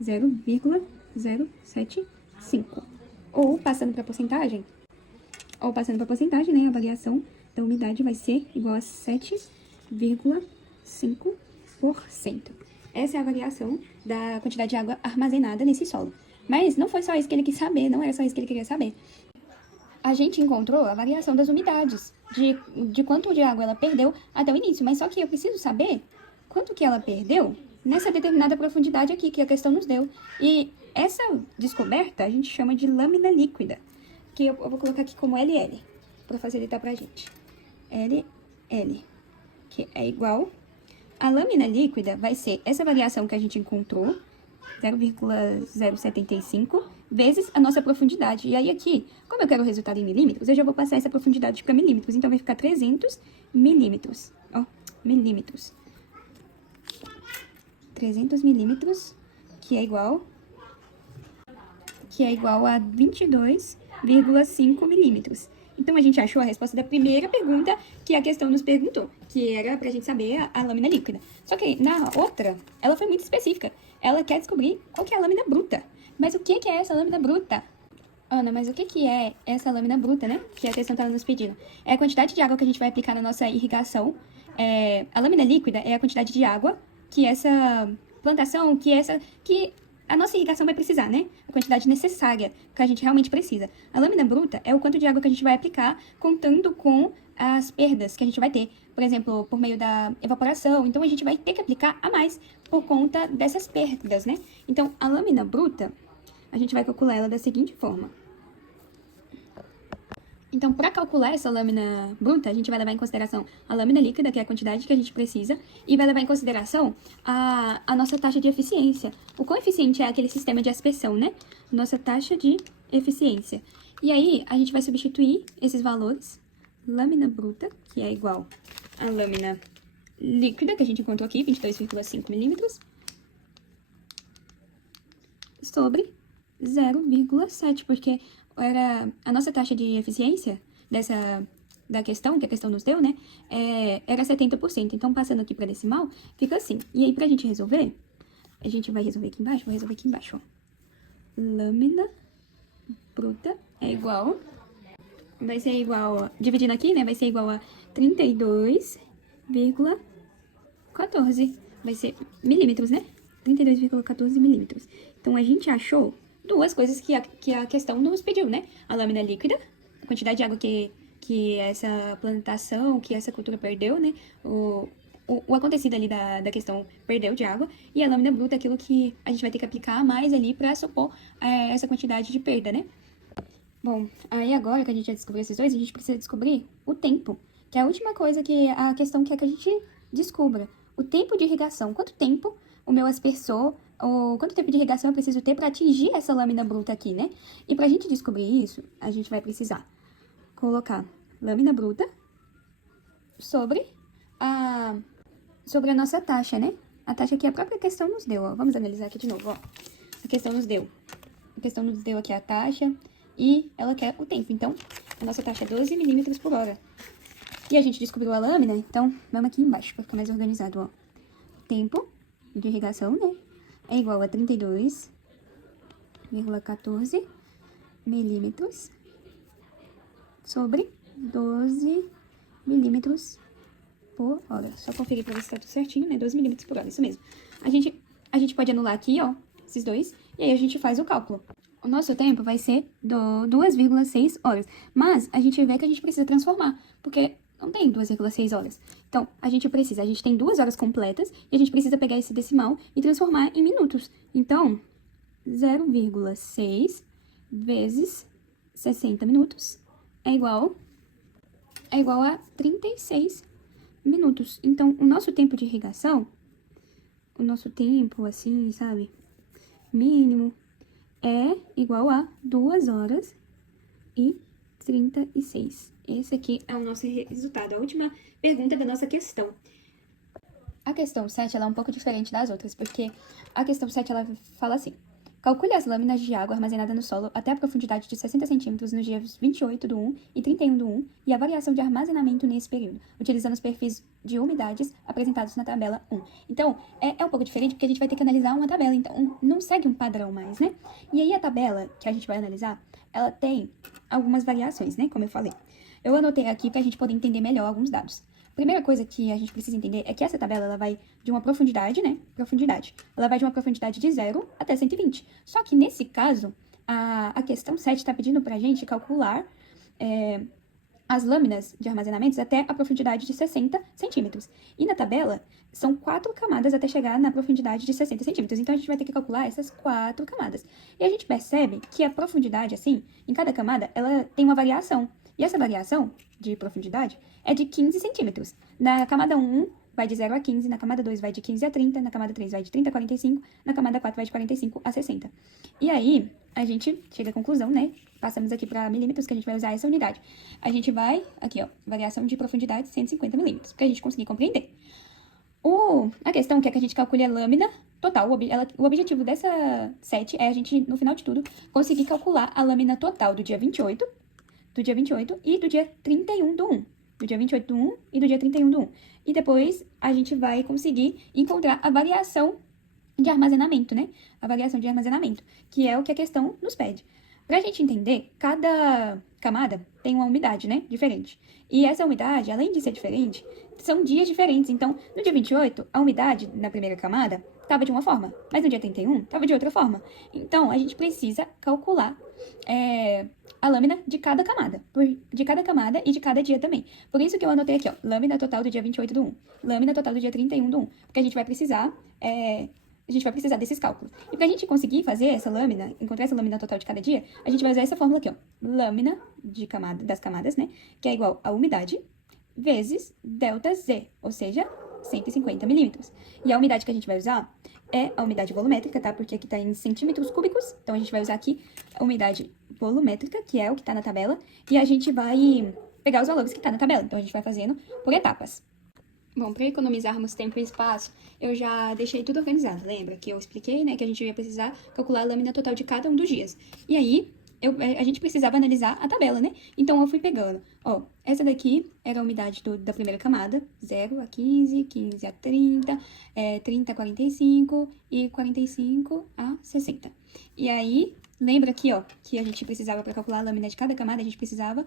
0,075. Ou passando para porcentagem, né, a variação da umidade vai ser igual a 7,5%. Essa é a variação da quantidade de água armazenada nesse solo. Mas não foi só isso que ele quis saber, não era só isso que ele queria saber. A gente encontrou a variação das umidades, de quanto de água ela perdeu até o início. Mas só que eu preciso saber quanto que ela perdeu nessa determinada profundidade aqui que a questão nos deu. E essa descoberta a gente chama de lâmina líquida, que eu vou colocar aqui como LL, para facilitar pra gente. LL, que é igual... A lâmina líquida vai ser essa variação que a gente encontrou, 0,075, vezes a nossa profundidade. E aí aqui, como eu quero o resultado em milímetros, eu já vou passar essa profundidade para milímetros. Então, vai ficar 300 milímetros. Ó, milímetros. 300 milímetros, que é igual a 22,5 milímetros. Então, a gente achou a resposta da primeira pergunta que a questão nos perguntou, que era pra gente saber a lâmina líquida. Só que na outra, ela foi muito específica. Ela quer descobrir qual que é a lâmina bruta. Mas o que é essa lâmina bruta? Ana, mas o que é essa lâmina bruta, né? Que a questão estava nos pedindo. É a quantidade de água que a gente vai aplicar na nossa irrigação. A lâmina líquida é a quantidade de água que essa plantação, que a nossa irrigação vai precisar, né? A quantidade necessária que a gente realmente precisa. A lâmina bruta é o quanto de água que a gente vai aplicar, contando com as perdas que a gente vai ter. Por exemplo, por meio da evaporação. Então, a gente vai ter que aplicar a mais por conta dessas perdas, né? Então, a lâmina bruta, a gente vai calcular ela da seguinte forma. Então, para calcular essa lâmina bruta, a gente vai levar em consideração a lâmina líquida, que é a quantidade que a gente precisa, e vai levar em consideração a nossa taxa de eficiência. O coeficiente é aquele sistema de aspersão, né? Nossa taxa de eficiência. E aí, a gente vai substituir esses valores, lâmina bruta, que é igual a lâmina líquida, que a gente encontrou aqui, 22,5 milímetros, sobre 0,7, porque era a nossa taxa de eficiência da questão, que a questão nos deu, né, era 70%. Então, passando aqui para decimal, fica assim. E aí, pra gente resolver, a gente vai resolver aqui embaixo, vou resolver aqui embaixo, ó. Lâmina bruta é igual, vai ser igual, ó, dividindo aqui, né, vai ser igual a 32,14, vai ser milímetros, né, 32,14 milímetros. Então, a gente achou duas coisas que a questão nos pediu, né? A lâmina líquida, a quantidade de água que essa plantação, que essa cultura perdeu, né? O acontecido ali da questão perdeu de água. E a lâmina bruta, aquilo que a gente vai ter que aplicar mais ali para supor essa quantidade de perda, né? Bom, aí agora que a gente já descobriu esses dois, a gente precisa descobrir o tempo, que é a última coisa que a questão quer que a gente descubra. O tempo de irrigação. Quanto tempo o meu aspersor, ou quanto tempo de irrigação eu preciso ter para atingir essa lâmina bruta aqui, né? E pra gente descobrir isso, a gente vai precisar colocar lâmina bruta sobre a nossa taxa, né? A taxa que a própria questão nos deu, ó. Vamos analisar aqui de novo, ó. A questão nos deu aqui a taxa e ela quer o tempo. Então, a nossa taxa é 12 milímetros por hora. E a gente descobriu a lâmina, então vamos aqui embaixo para ficar mais organizado, ó. Tempo de irrigação, né? É igual a 32,14 milímetros sobre 12 milímetros por hora. Só conferir para ver se tá tudo certinho, né? 12 milímetros por hora, isso mesmo. A gente pode anular aqui, ó, esses dois, e aí a gente faz o cálculo. O nosso tempo vai ser 2,6 horas, mas a gente vê que a gente precisa transformar, porque não tem 2,6 horas. Então, a gente tem 2 horas completas e a gente precisa pegar esse decimal e transformar em minutos. Então, 0,6 vezes 60 minutos é igual a 36 minutos. Então, o nosso tempo de irrigação, o nosso tempo, assim, sabe, mínimo, é igual a 2 horas e 36. Esse aqui é o nosso resultado, a última pergunta da nossa questão. A questão 7, ela é um pouco diferente das outras, porque a questão 7, ela fala assim: calcule as lâminas de água armazenadas no solo até a profundidade de 60 centímetros nos dias 28 do 1 e 31 do 1 e a variação de armazenamento nesse período, utilizando os perfis de umidades apresentados na tabela 1. Então, é um pouco diferente porque a gente vai ter que analisar uma tabela, então não segue um padrão mais, né? E aí a tabela que a gente vai analisar, ela tem algumas variações, né? Como eu falei. Eu anotei aqui para a gente poder entender melhor alguns dados. Primeira coisa que a gente precisa entender é que essa tabela ela vai de uma profundidade, né? Profundidade. Ela vai de uma profundidade de 0 até 120. Só que nesse caso, a questão 7 está pedindo para a gente calcular as lâminas de armazenamentos até a profundidade de 60 centímetros. E na tabela, são 4 camadas até chegar na profundidade de 60 centímetros. Então, a gente vai ter que calcular essas 4 camadas. E a gente percebe que a profundidade, assim, em cada camada, ela tem uma variação. E essa variação de profundidade é de 15 centímetros. Na camada 1, vai de 0 a 15, na camada 2 vai de 15 a 30, na camada 3 vai de 30 a 45, na camada 4 vai de 45 a 60. E aí, a gente chega à conclusão, né? Passamos aqui para milímetros, que a gente vai usar essa unidade. A gente vai, aqui ó, variação de profundidade 150 milímetros, para a gente conseguir compreender. A questão que é que a gente calcule a lâmina total. O objetivo dessa set é a gente, no final de tudo, conseguir calcular a lâmina total do dia 28 e do dia 31 do 1. Do dia 28 do 1 e do dia 31 do 1. E depois a gente vai conseguir encontrar a variação de armazenamento, né? A variação de armazenamento, que é o que a questão nos pede. Pra gente entender, cada camada tem uma umidade, né? Diferente. E essa umidade, além de ser diferente, são dias diferentes. Então, no dia 28, a umidade na primeira camada estava de uma forma, mas no dia 31 estava de outra forma. Então, a gente precisa calcular a lâmina de cada camada, de cada camada e de cada dia também. Por isso que eu anotei aqui, ó, lâmina total do dia 28 do 1, lâmina total do dia 31 do 1, porque a gente vai precisar desses cálculos. E pra gente conseguir fazer essa lâmina, encontrar essa lâmina total de cada dia, a gente vai usar essa fórmula aqui, ó, lâmina das camadas, né, que é igual a umidade vezes ΔZ, ou seja, 150 milímetros. E a umidade que a gente vai usar é a umidade volumétrica, tá? Porque aqui tá em centímetros cúbicos, então a gente vai usar aqui a umidade volumétrica, que é o que tá na tabela, e a gente vai pegar os valores que tá na tabela. Então a gente vai fazendo por etapas. Bom, para economizarmos tempo e espaço, eu já deixei tudo organizado. Lembra que eu expliquei, né, que a gente ia precisar calcular a lâmina total de cada um dos dias. E aí, a gente precisava analisar a tabela, né? Então, eu fui pegando. Ó, essa daqui era a umidade da primeira camada, 0 a 15, 15 a 30, 30 a 45 e 45 a 60. E aí, lembra aqui, ó, que a gente precisava, para calcular a lâmina de cada camada, a gente precisava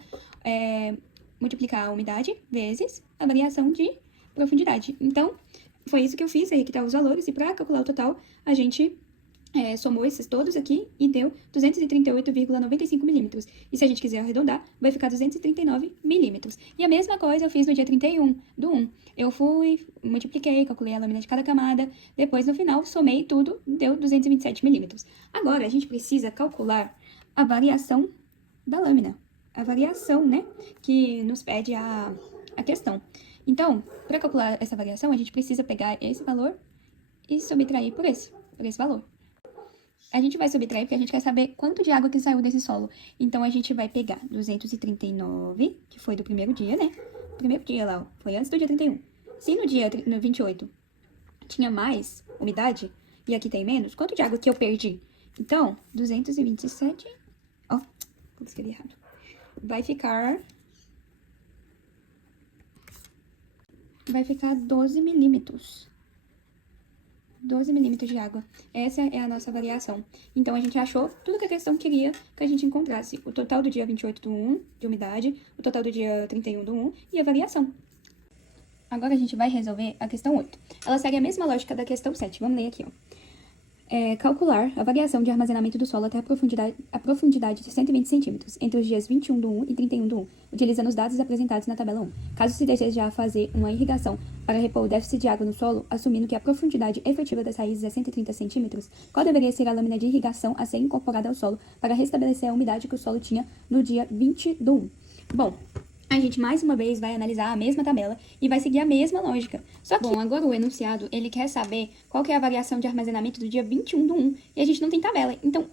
multiplicar a umidade vezes a variação de profundidade. Então, foi isso que eu fiz, aí que tá os valores, e para calcular o total, a gente somou esses todos aqui e deu 238,95 milímetros. E se a gente quiser arredondar, vai ficar 239 milímetros. E a mesma coisa eu fiz no dia 31 do 1. Eu fui, multipliquei, calculei a lâmina de cada camada, depois no final somei tudo, deu 227 milímetros. Agora, a gente precisa calcular a variação da lâmina. A variação, né, que nos pede a questão. Então, para calcular essa variação, a gente precisa pegar esse valor e subtrair por esse valor. A gente vai subtrair porque a gente quer saber quanto de água que saiu desse solo. Então, a gente vai pegar 239, que foi do primeiro dia, né? O primeiro dia lá, ó, foi antes do dia 31. Se no 28 tinha mais umidade, e aqui tem menos, quanto de água que eu perdi? Então, 227... Ó, escrevi errado. Vai ficar 12 milímetros. 12 milímetros de água. Essa é a nossa variação. Então, a gente achou tudo que a questão queria que a gente encontrasse. O total do dia 28 do 1, de umidade, o total do dia 31 do 1 e a variação. Agora, a gente vai resolver a questão 8. Ela segue a mesma lógica da questão 7. Vamos ler aqui, ó. Calcular a variação de armazenamento do solo até a profundidade de 120 centímetros, entre os dias 21 do 1 e 31 do 1, utilizando os dados apresentados na tabela 1. Caso se desejar fazer uma irrigação para repor o déficit de água no solo, assumindo que a profundidade efetiva das raízes é 130 centímetros, qual deveria ser a lâmina de irrigação a ser incorporada ao solo para restabelecer a umidade que o solo tinha no dia 20 do 1? Bom, a gente, mais uma vez, vai analisar a mesma tabela e vai seguir a mesma lógica. Só que, agora o enunciado, ele quer saber qual que é a variação de armazenamento do dia 21 do 1, e a gente não tem tabela. Então,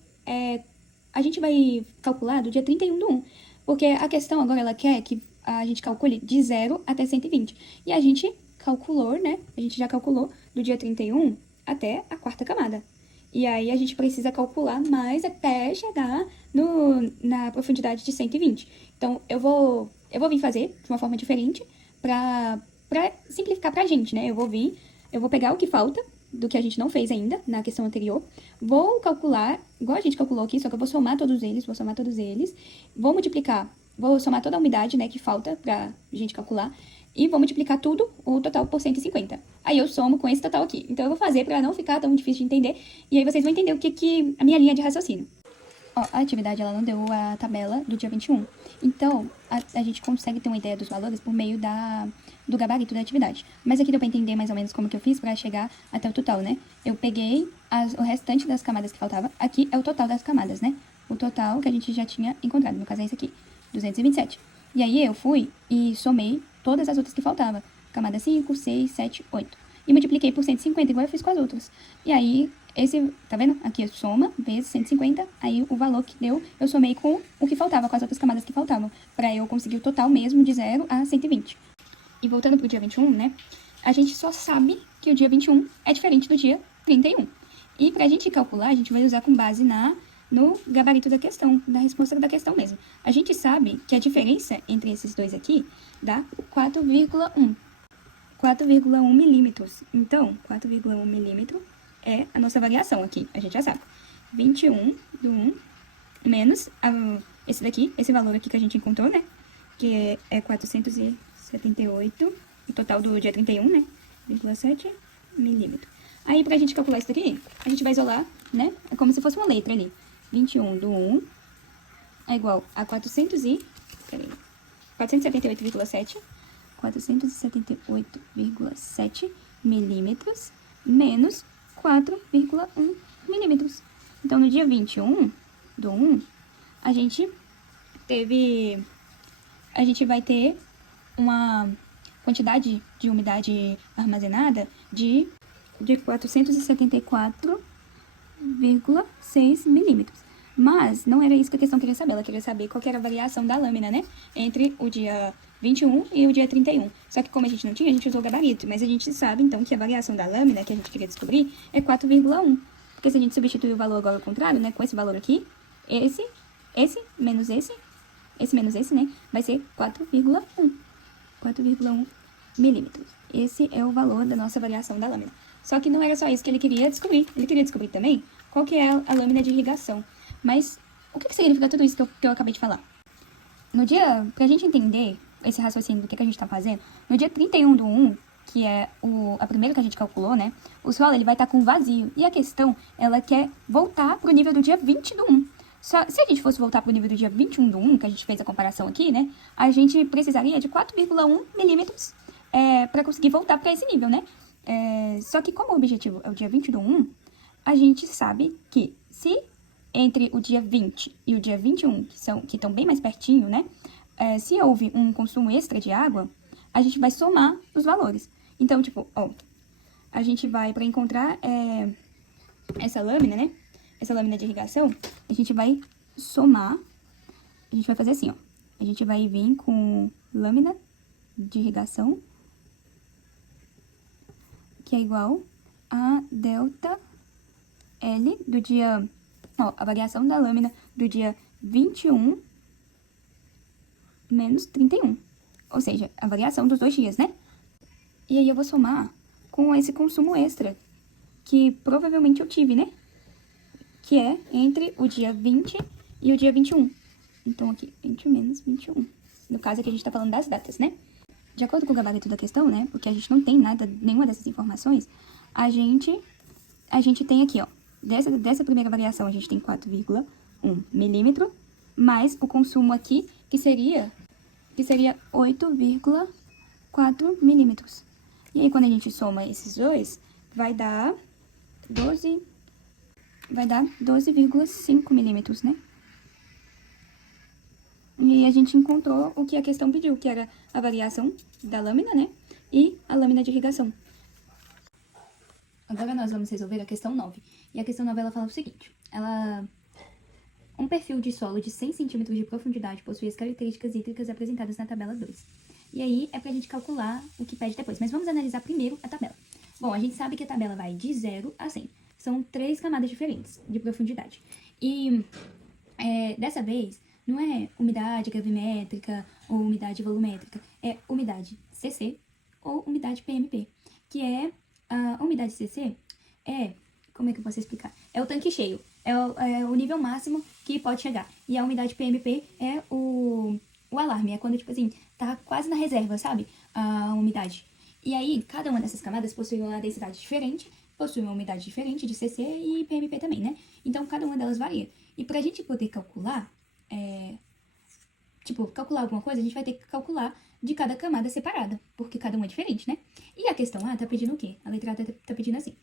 a gente vai calcular do dia 31 do 1, porque a questão agora, ela quer que a gente calcule de 0 até 120. E a gente calculou, né? A gente já calculou do dia 31 até a quarta camada. E aí a gente precisa calcular mais até chegar na profundidade de 120. Então, eu vou vir fazer de uma forma diferente pra simplificar pra gente, né? Eu vou pegar o que falta do que a gente não fez ainda na questão anterior, vou calcular, igual a gente calculou aqui, só que eu vou somar todos eles, vou multiplicar, vou somar toda a umidade, né, que falta pra gente calcular, e vou multiplicar tudo, o total, por 150. Aí eu somo com esse total aqui. Então eu vou fazer pra não ficar tão difícil de entender, e aí vocês vão entender o que a minha linha de raciocínio. Ó, a atividade, ela não deu a tabela do dia 21. Então, a gente consegue ter uma ideia dos valores por meio do gabarito da atividade. Mas aqui deu pra entender mais ou menos como que eu fiz pra chegar até o total, né? Eu peguei o restante das camadas que faltava. Aqui é o total das camadas, né? O total que a gente já tinha encontrado. No caso é esse aqui, 227. E aí eu fui e somei todas as outras que faltavam. Camada 5, 6, 7, 8. E multipliquei por 150, igual eu fiz com as outras. E aí, tá vendo? Aqui é soma, vezes 150, aí o valor que deu, eu somei com o que faltava, com as outras camadas que faltavam, pra eu conseguir o total mesmo de 0 a 120. E voltando pro dia 21, né, a gente só sabe que o dia 21 é diferente do dia 31. E pra gente calcular, a gente vai usar com base no gabarito da questão, da resposta da questão mesmo. A gente sabe que a diferença entre esses dois aqui dá 4,1 milímetros. Então, 4,1 milímetro é a nossa variação aqui, a gente já sabe. 21 do 1 menos esse daqui, esse valor aqui que a gente encontrou, né? Que é 478, o total do dia 31, né? 0,7 milímetro. Aí, pra gente calcular isso daqui, a gente vai isolar, né? É como se fosse uma letra ali. 21 do 1 é igual a 478,7 milímetros menos 4,1 milímetros. Então, no dia 21 do 1, a gente vai ter uma quantidade de umidade armazenada de 474,6 milímetros. Mas não era isso que a questão queria saber. Ela queria saber qual que era a variação da lâmina, né? Entre o dia 21 e o dia 31. Só que como a gente não tinha, a gente usou o gabarito. Mas a gente sabe, então, que a variação da lâmina que a gente queria descobrir é 4,1. Porque se a gente substituir o valor agora ao contrário, né? Com esse valor aqui, esse menos esse menos esse, né? Vai ser 4,1. 4,1 milímetros. Esse é o valor da nossa variação da lâmina. Só que não era só isso que ele queria descobrir. Ele queria descobrir também qual que é a lâmina de irrigação. Mas o que significa tudo isso que eu acabei de falar? Pra gente entender esse raciocínio do que a gente tá fazendo, no dia 31 do 1, que é a primeira que a gente calculou, né? O solo, ele vai estar com vazio. E a questão, ela quer voltar pro nível do dia 20 do 1. Se a gente fosse voltar pro nível do dia 21 do 1, que a gente fez a comparação aqui, né? A gente precisaria de 4,1 milímetros para conseguir voltar para esse nível, né? Só que como o objetivo é o dia 20 do 1, a gente sabe que se entre o dia 20 e o dia 21, que estão bem mais pertinho, né? Se houve um consumo extra de água, a gente vai somar os valores. Então, tipo, ó, a gente vai, para encontrar essa lâmina, né? Essa lâmina de irrigação, a gente vai somar, a gente vai fazer assim, ó. A gente vai vir com lâmina de irrigação, que é igual a delta L do dia, ó, a variação da lâmina do dia 21 menos 31. Ou seja, a variação dos 2 dias, né? E aí eu vou somar com esse consumo extra, que provavelmente eu tive, né? Que é entre o dia 20 e o dia 21. Então, aqui, 20 menos 21. No caso, aqui a gente tá falando das datas, né? De acordo com o gabarito da questão, né? Porque a gente não tem nenhuma dessas informações, a gente tem aqui, ó. Dessa primeira variação, a gente tem 4,1 milímetro, mais o consumo aqui, que seria 8,4 milímetros. E aí, quando a gente soma esses dois, vai dar 12,5 milímetros, né? E aí a gente encontrou o que a questão pediu, que era a variação da lâmina, né? E a lâmina de irrigação. Agora nós vamos resolver a questão 9. E a questão 9, ela fala o seguinte. Um perfil de solo de 100 centímetros de profundidade possui as características hídricas apresentadas na tabela 2. E aí é pra gente calcular o que pede depois. Mas vamos analisar primeiro a tabela. Bom, a gente sabe que a tabela vai de 0 a 100. São 3 camadas diferentes de profundidade. E dessa vez, não é umidade gravimétrica ou umidade volumétrica, é umidade CC ou umidade PMP, que é a umidade CC como é que eu posso explicar? É o tanque cheio, é o nível máximo que pode chegar. E a umidade PMP é o alarme, é quando, tipo assim, tá quase na reserva, sabe? A umidade. E aí, cada uma dessas camadas possui uma densidade diferente, possui uma umidade diferente de CC e PMP também, né? Então, cada uma delas varia. E pra gente poder calcular, calcular alguma coisa, a gente vai ter que calcular de cada camada separada, porque cada uma é diferente, né? E a questão A tá pedindo o quê? A letra A tá pedindo assim,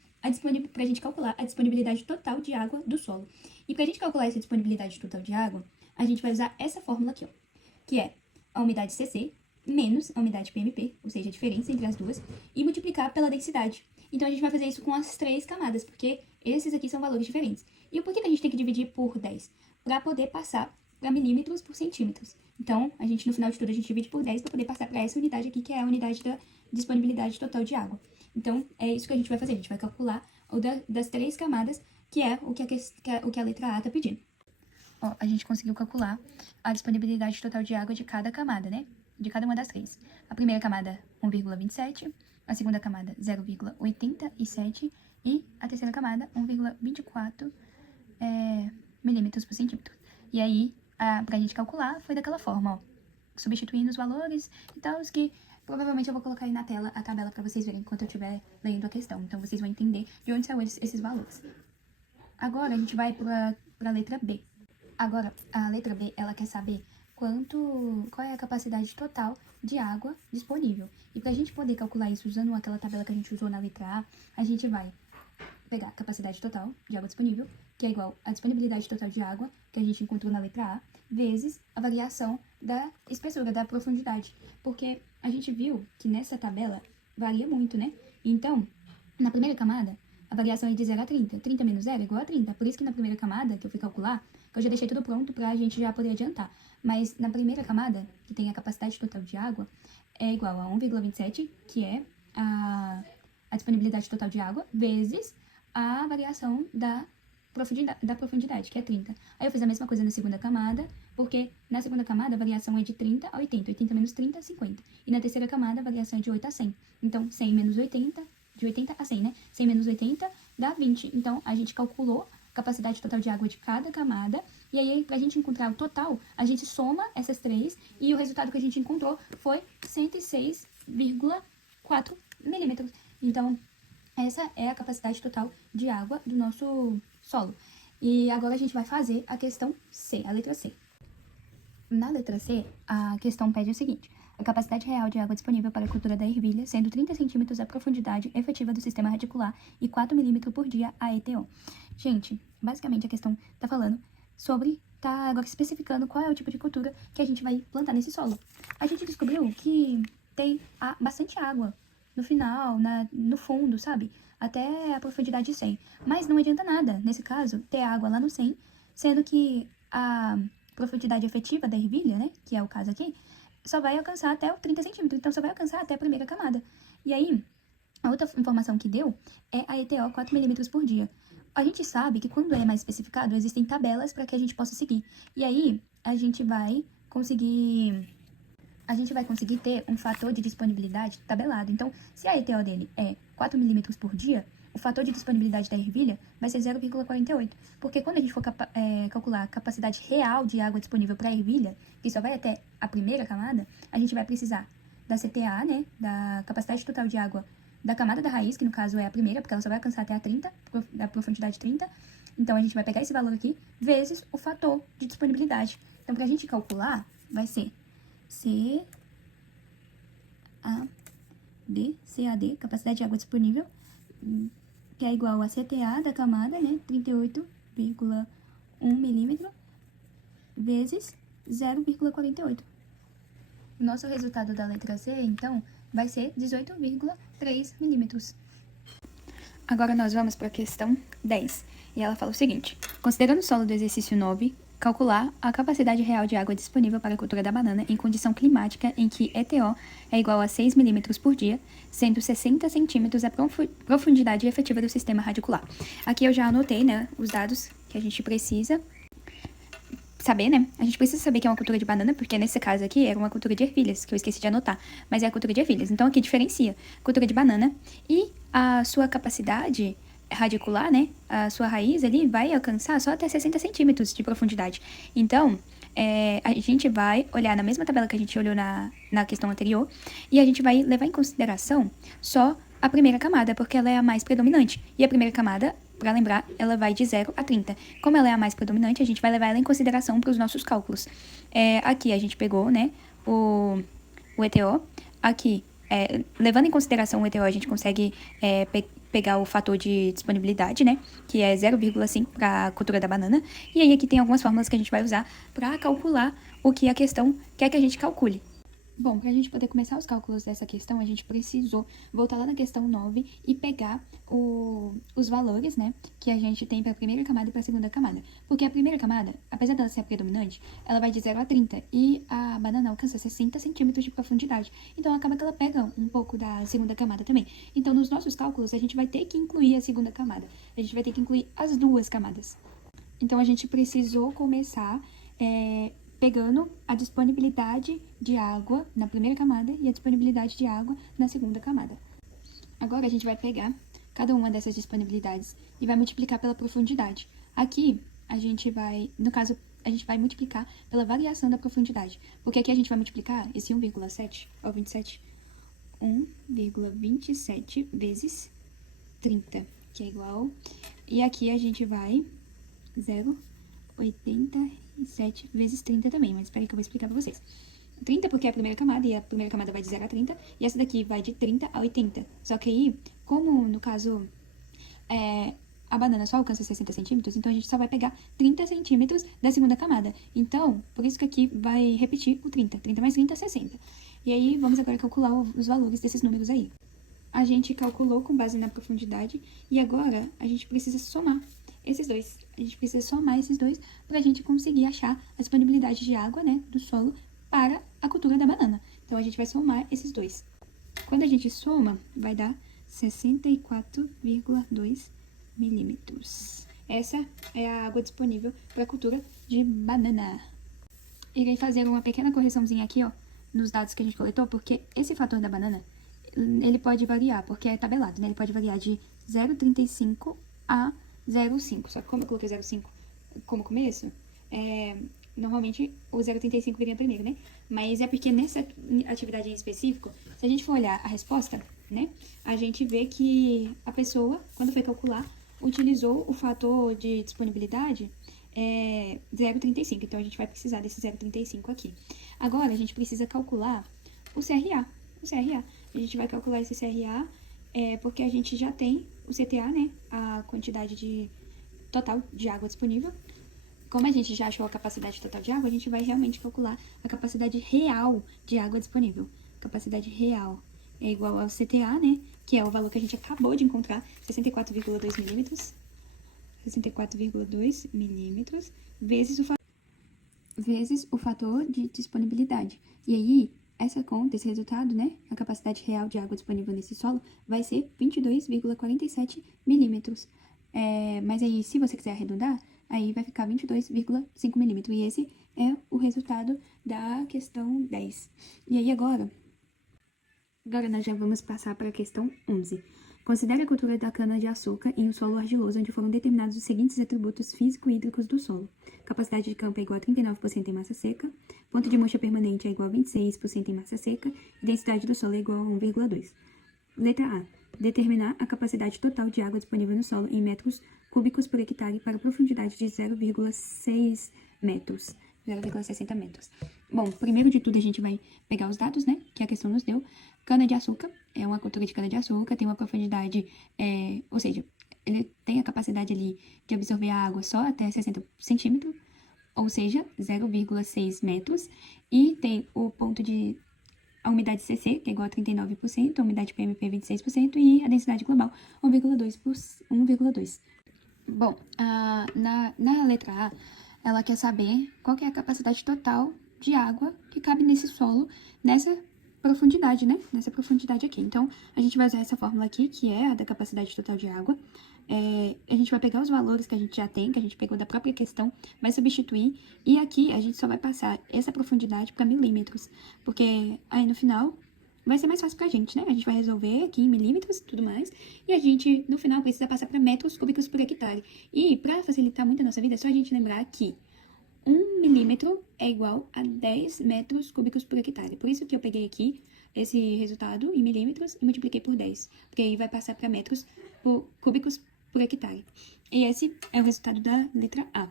pra gente calcular a disponibilidade total de água do solo. E pra gente calcular essa disponibilidade total de água, a gente vai usar essa fórmula aqui, ó, que é a umidade CC menos a umidade PMP, ou seja, a diferença entre as duas, e multiplicar pela densidade. Então, a gente vai fazer isso com as 3 camadas, porque esses aqui são valores diferentes. E por que a gente tem que dividir por 10? Para poder passar para milímetros por centímetros. Então, a gente, no final de tudo, a gente divide por 10 para poder passar para essa unidade aqui, que é a unidade da disponibilidade total de água. Então, é isso que a gente vai fazer. A gente vai calcular das 3 camadas, que é o que a letra A está pedindo. Ó, a gente conseguiu calcular a disponibilidade total de água de cada camada, né? De cada uma das 3. A primeira camada, 1,27. A segunda camada, 0,87. E a terceira camada, 1,24 milímetros por centímetro. E aí, pra gente calcular, foi daquela forma, ó. Substituindo os valores e tal, que provavelmente eu vou colocar aí na tela a tabela pra vocês verem enquanto eu estiver lendo a questão. Então, vocês vão entender de onde saiu esses valores. Agora, a gente vai pra letra B. Agora, a letra B, ela quer saber qual é a capacidade total de água disponível. E pra gente poder calcular isso usando aquela tabela que a gente usou na letra a gente vai pegar a capacidade total de água disponível, que é igual à disponibilidade total de água, que a gente encontrou na letra A, vezes a variação da espessura, da profundidade. Porque a gente viu que nessa tabela varia muito, né? Então, na primeira camada, a variação é de 0 a 30. 30 menos 0 é igual a 30. Por isso que na primeira camada, que eu fui calcular, que eu já deixei tudo pronto pra gente já poder adiantar. Mas na primeira camada, que tem a capacidade total de água, é igual a 1,27, que é a disponibilidade total de água, vezes a variação da profundidade, que é 30. Aí eu fiz a mesma coisa na segunda camada, porque na segunda camada a variação é de 30 a 80. 80 menos 30 é 50. E na terceira camada a variação é de 8 a 100. Então, 100 menos 80, de 80 a 100, né? 100 menos 80 dá 20. Então, a gente calculou a capacidade total de água de cada camada. E aí, pra gente encontrar o total, a gente soma essas 3. E o resultado que a gente encontrou foi 106,4 milímetros. Então, essa é a capacidade total de água do nosso solo. E agora a gente vai fazer a questão C, a letra C. Na letra C, a questão pede o seguinte: a capacidade real de água disponível para a cultura da ervilha, sendo 30 centímetros a profundidade efetiva do sistema radicular e 4 milímetros por dia a ETO. Gente, basicamente a questão tá falando sobre, tá agora especificando qual é o tipo de cultura que a gente vai plantar nesse solo. A gente descobriu que tem bastante água no final, no fundo, sabe? Até a profundidade de 100. Mas não adianta nada, nesse caso, ter água lá no 100, sendo que a profundidade efetiva da ervilha, né, que é o caso aqui, só vai alcançar até o 30 centímetros, então só vai alcançar até a primeira camada. E aí, a outra informação que deu é a ETO 4 milímetros por dia. A gente sabe que quando é mais especificado, existem tabelas para que a gente possa seguir. E aí, a gente vai conseguir ter um fator de disponibilidade tabelado. Então, se a ETO dele é 4 milímetros por dia, o fator de disponibilidade da ervilha vai ser 0,48. Porque quando a gente for calcular a capacidade real de água disponível para a ervilha, que só vai até a primeira camada, a gente vai precisar da CTA, né, da capacidade total de água da camada da raiz, que no caso é a primeira, porque ela só vai alcançar até a 30, da profundidade 30. Então, a gente vai pegar esse valor aqui, vezes o fator de disponibilidade. Então, para a gente calcular, vai ser CAD, capacidade de água disponível, que é igual a CTA da camada, né, 38,1 milímetro, vezes 0,48. O nosso resultado da letra C, então, vai ser 18,3 milímetros. Agora nós vamos para a questão 10, e ela fala o seguinte: considerando o solo do exercício 9, calcular a capacidade real de água disponível para a cultura da banana em condição climática em que ETO é igual a 6 milímetros por dia, sendo 60 centímetros a profundidade efetiva do sistema radicular. Aqui eu já anotei, né, os dados que a gente precisa saber, né? A gente precisa saber que é uma cultura de banana, porque nesse caso aqui era uma cultura de ervilhas, que eu esqueci de anotar, mas é a cultura de ervilhas. Então aqui diferencia cultura de banana e a sua capacidade radicular, né? A sua raiz ali vai alcançar só até 60 centímetros de profundidade. Então, a gente vai olhar na mesma tabela que a gente olhou na questão anterior e a gente vai levar em consideração só a primeira camada, porque ela é a mais predominante. E a primeira camada, para lembrar, ela vai de 0 a 30. Como ela é a mais predominante, a gente vai levar ela em consideração para os nossos cálculos. Aqui a gente pegou, né, o ETO. Aqui, levando em consideração o ETO, a gente consegue pegar o fator de disponibilidade, né, que é 0,5 para a cultura da banana. E aí aqui tem algumas fórmulas que a gente vai usar para calcular o que a questão quer que a gente calcule. Bom, para a gente poder começar os cálculos dessa questão, a gente precisou voltar lá na questão 9 e pegar os valores, né, que a gente tem para a primeira camada e para a segunda camada. Porque a primeira camada, apesar dela ser a predominante, ela vai de 0 a 30 e a banana alcança 60 centímetros de profundidade. Então, acaba que ela pega um pouco da segunda camada também. Então, nos nossos cálculos, a gente vai ter que incluir a segunda camada. A gente vai ter que incluir as duas camadas. Então, a gente precisou começar pegando a disponibilidade de água na primeira camada e a disponibilidade de água na segunda camada. Agora a gente vai pegar cada uma dessas disponibilidades e vai multiplicar pela profundidade. Aqui a gente vai, no caso, a gente vai multiplicar pela variação da profundidade, porque aqui a gente vai multiplicar esse 1,7 ao 27, 1,27 vezes 30, que é igual, e aqui a gente vai 0,87 vezes 30 também, mas espera aí que eu vou explicar pra vocês. 30 porque é a primeira camada, e a primeira camada vai de 0 a 30, e essa daqui vai de 30 a 80. Só que aí, como no caso a banana só alcança 60 centímetros, então a gente só vai pegar 30 centímetros da segunda camada. Então, por isso que aqui vai repetir o 30. 30 mais 30 é 60. E aí, vamos agora calcular os valores desses números aí. A gente calculou com base na profundidade, e agora a gente precisa somar esses dois. A gente precisa somar esses dois para a gente conseguir achar a disponibilidade de água, né, do solo para a cultura da banana. Então, a gente vai somar esses dois. Quando a gente soma, vai dar 64,2 milímetros. Essa é a água disponível para a cultura de banana. Irei fazer uma pequena correçãozinha aqui, ó, nos dados que a gente coletou, porque esse fator da banana, ele pode variar, porque é tabelado, né? Ele pode variar de 0,35 a 0,5. Só que como eu coloquei 0,5 como começo, normalmente o 0,35 viria primeiro, né? Mas é porque nessa atividade em específico, se a gente for olhar a resposta, né? A gente vê que a pessoa, quando foi calcular, utilizou o fator de disponibilidade 0,35. Então, a gente vai precisar desse 0,35 aqui. Agora, a gente precisa calcular o CRA. A gente vai calcular esse CRA porque a gente já tem o CTA, né? A quantidade total de água disponível. Como a gente já achou a capacidade total de água, a gente vai realmente calcular a capacidade real de água disponível. Capacidade real é igual ao CTA, né? Que é o valor que a gente acabou de encontrar, 64,2 milímetros. 64,2 milímetros vezes o fator de disponibilidade. E aí, essa conta, esse resultado, né? A capacidade real de água disponível nesse solo vai ser 22,47 milímetros. Mas aí, se você quiser arredondar, aí vai ficar 22,5 milímetros. E esse é o resultado da questão 10. E aí, agora nós já vamos passar para a questão 11. Considere a cultura da cana-de-açúcar em um solo argiloso onde foram determinados os seguintes atributos físico-hídricos do solo. Capacidade de campo é igual a 39% em massa seca, ponto de mancha permanente é igual a 26% em massa seca e densidade do solo é igual a 1,2. Letra A. Determinar a capacidade total de água disponível no solo em metros cúbicos por hectare para profundidade de 0,6 metros. 0,60 metros. Bom, primeiro de tudo a gente vai pegar os dados, né, que a questão nos deu. Cana-de-açúcar é uma cultura de cana-de-açúcar, tem uma profundidade, ou seja, ele tem a capacidade ali de absorver a água só até 60 centímetros, ou seja, 0,6 metros, e tem o ponto de a umidade CC, que é igual a 39%, a umidade PMP 26% e a densidade global 1,2 por 1,2. Bom, na letra A, ela quer saber qual que é a capacidade total de água que cabe nesse solo, nessa profundidade, né? Nessa profundidade aqui. Então, a gente vai usar essa fórmula aqui, que é a da capacidade total de água. A gente vai pegar os valores que a gente já tem, que a gente pegou da própria questão, vai substituir, e aqui a gente só vai passar essa profundidade para milímetros, porque aí no final vai ser mais fácil pra gente, né? A gente vai resolver aqui em milímetros e tudo mais, e a gente, no final, precisa passar para metros cúbicos por hectare. E para facilitar muito a nossa vida, é só a gente lembrar que 1 milímetro é igual a 10 metros cúbicos por hectare. Por isso que eu peguei aqui esse resultado em milímetros e multipliquei por 10. Porque aí vai passar para metros cúbicos por hectare. E esse é o resultado da letra A.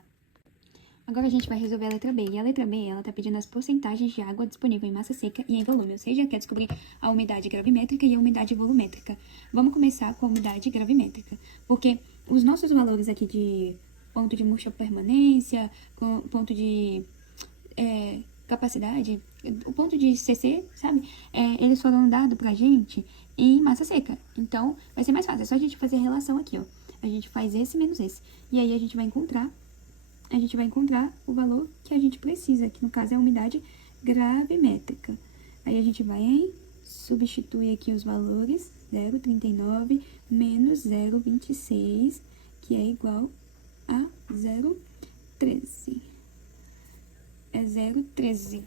Agora a gente vai resolver a letra B. E a letra B, ela está pedindo as porcentagens de água disponível em massa seca e em volume. Ou seja, quer descobrir a umidade gravimétrica e a umidade volumétrica. Vamos começar com a umidade gravimétrica. Porque os nossos valores aqui de ponto de murcha permanência, ponto de capacidade, o ponto de CC, sabe? Eles foram dados pra gente em massa seca. Então, vai ser mais fácil. É só a gente fazer a relação aqui, ó. A gente faz esse menos esse. E aí, a gente vai encontrar o valor que a gente precisa, que no caso é a umidade gravimétrica. Aí, a gente vai substituir aqui os valores, 0,39 menos 0,26, que é igual a 0,13. É 0,13.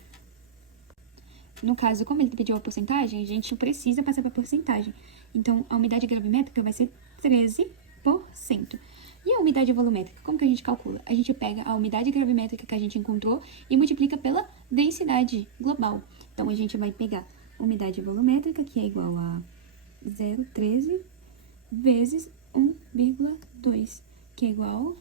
No caso, como ele pediu a porcentagem, a gente precisa passar para a porcentagem. Então, a umidade gravimétrica vai ser 13%. E a umidade volumétrica, como que a gente calcula? A gente pega a umidade gravimétrica que a gente encontrou e multiplica pela densidade global. Então, a gente vai pegar a umidade volumétrica, que é igual a 0,13 vezes 1,2, que é igual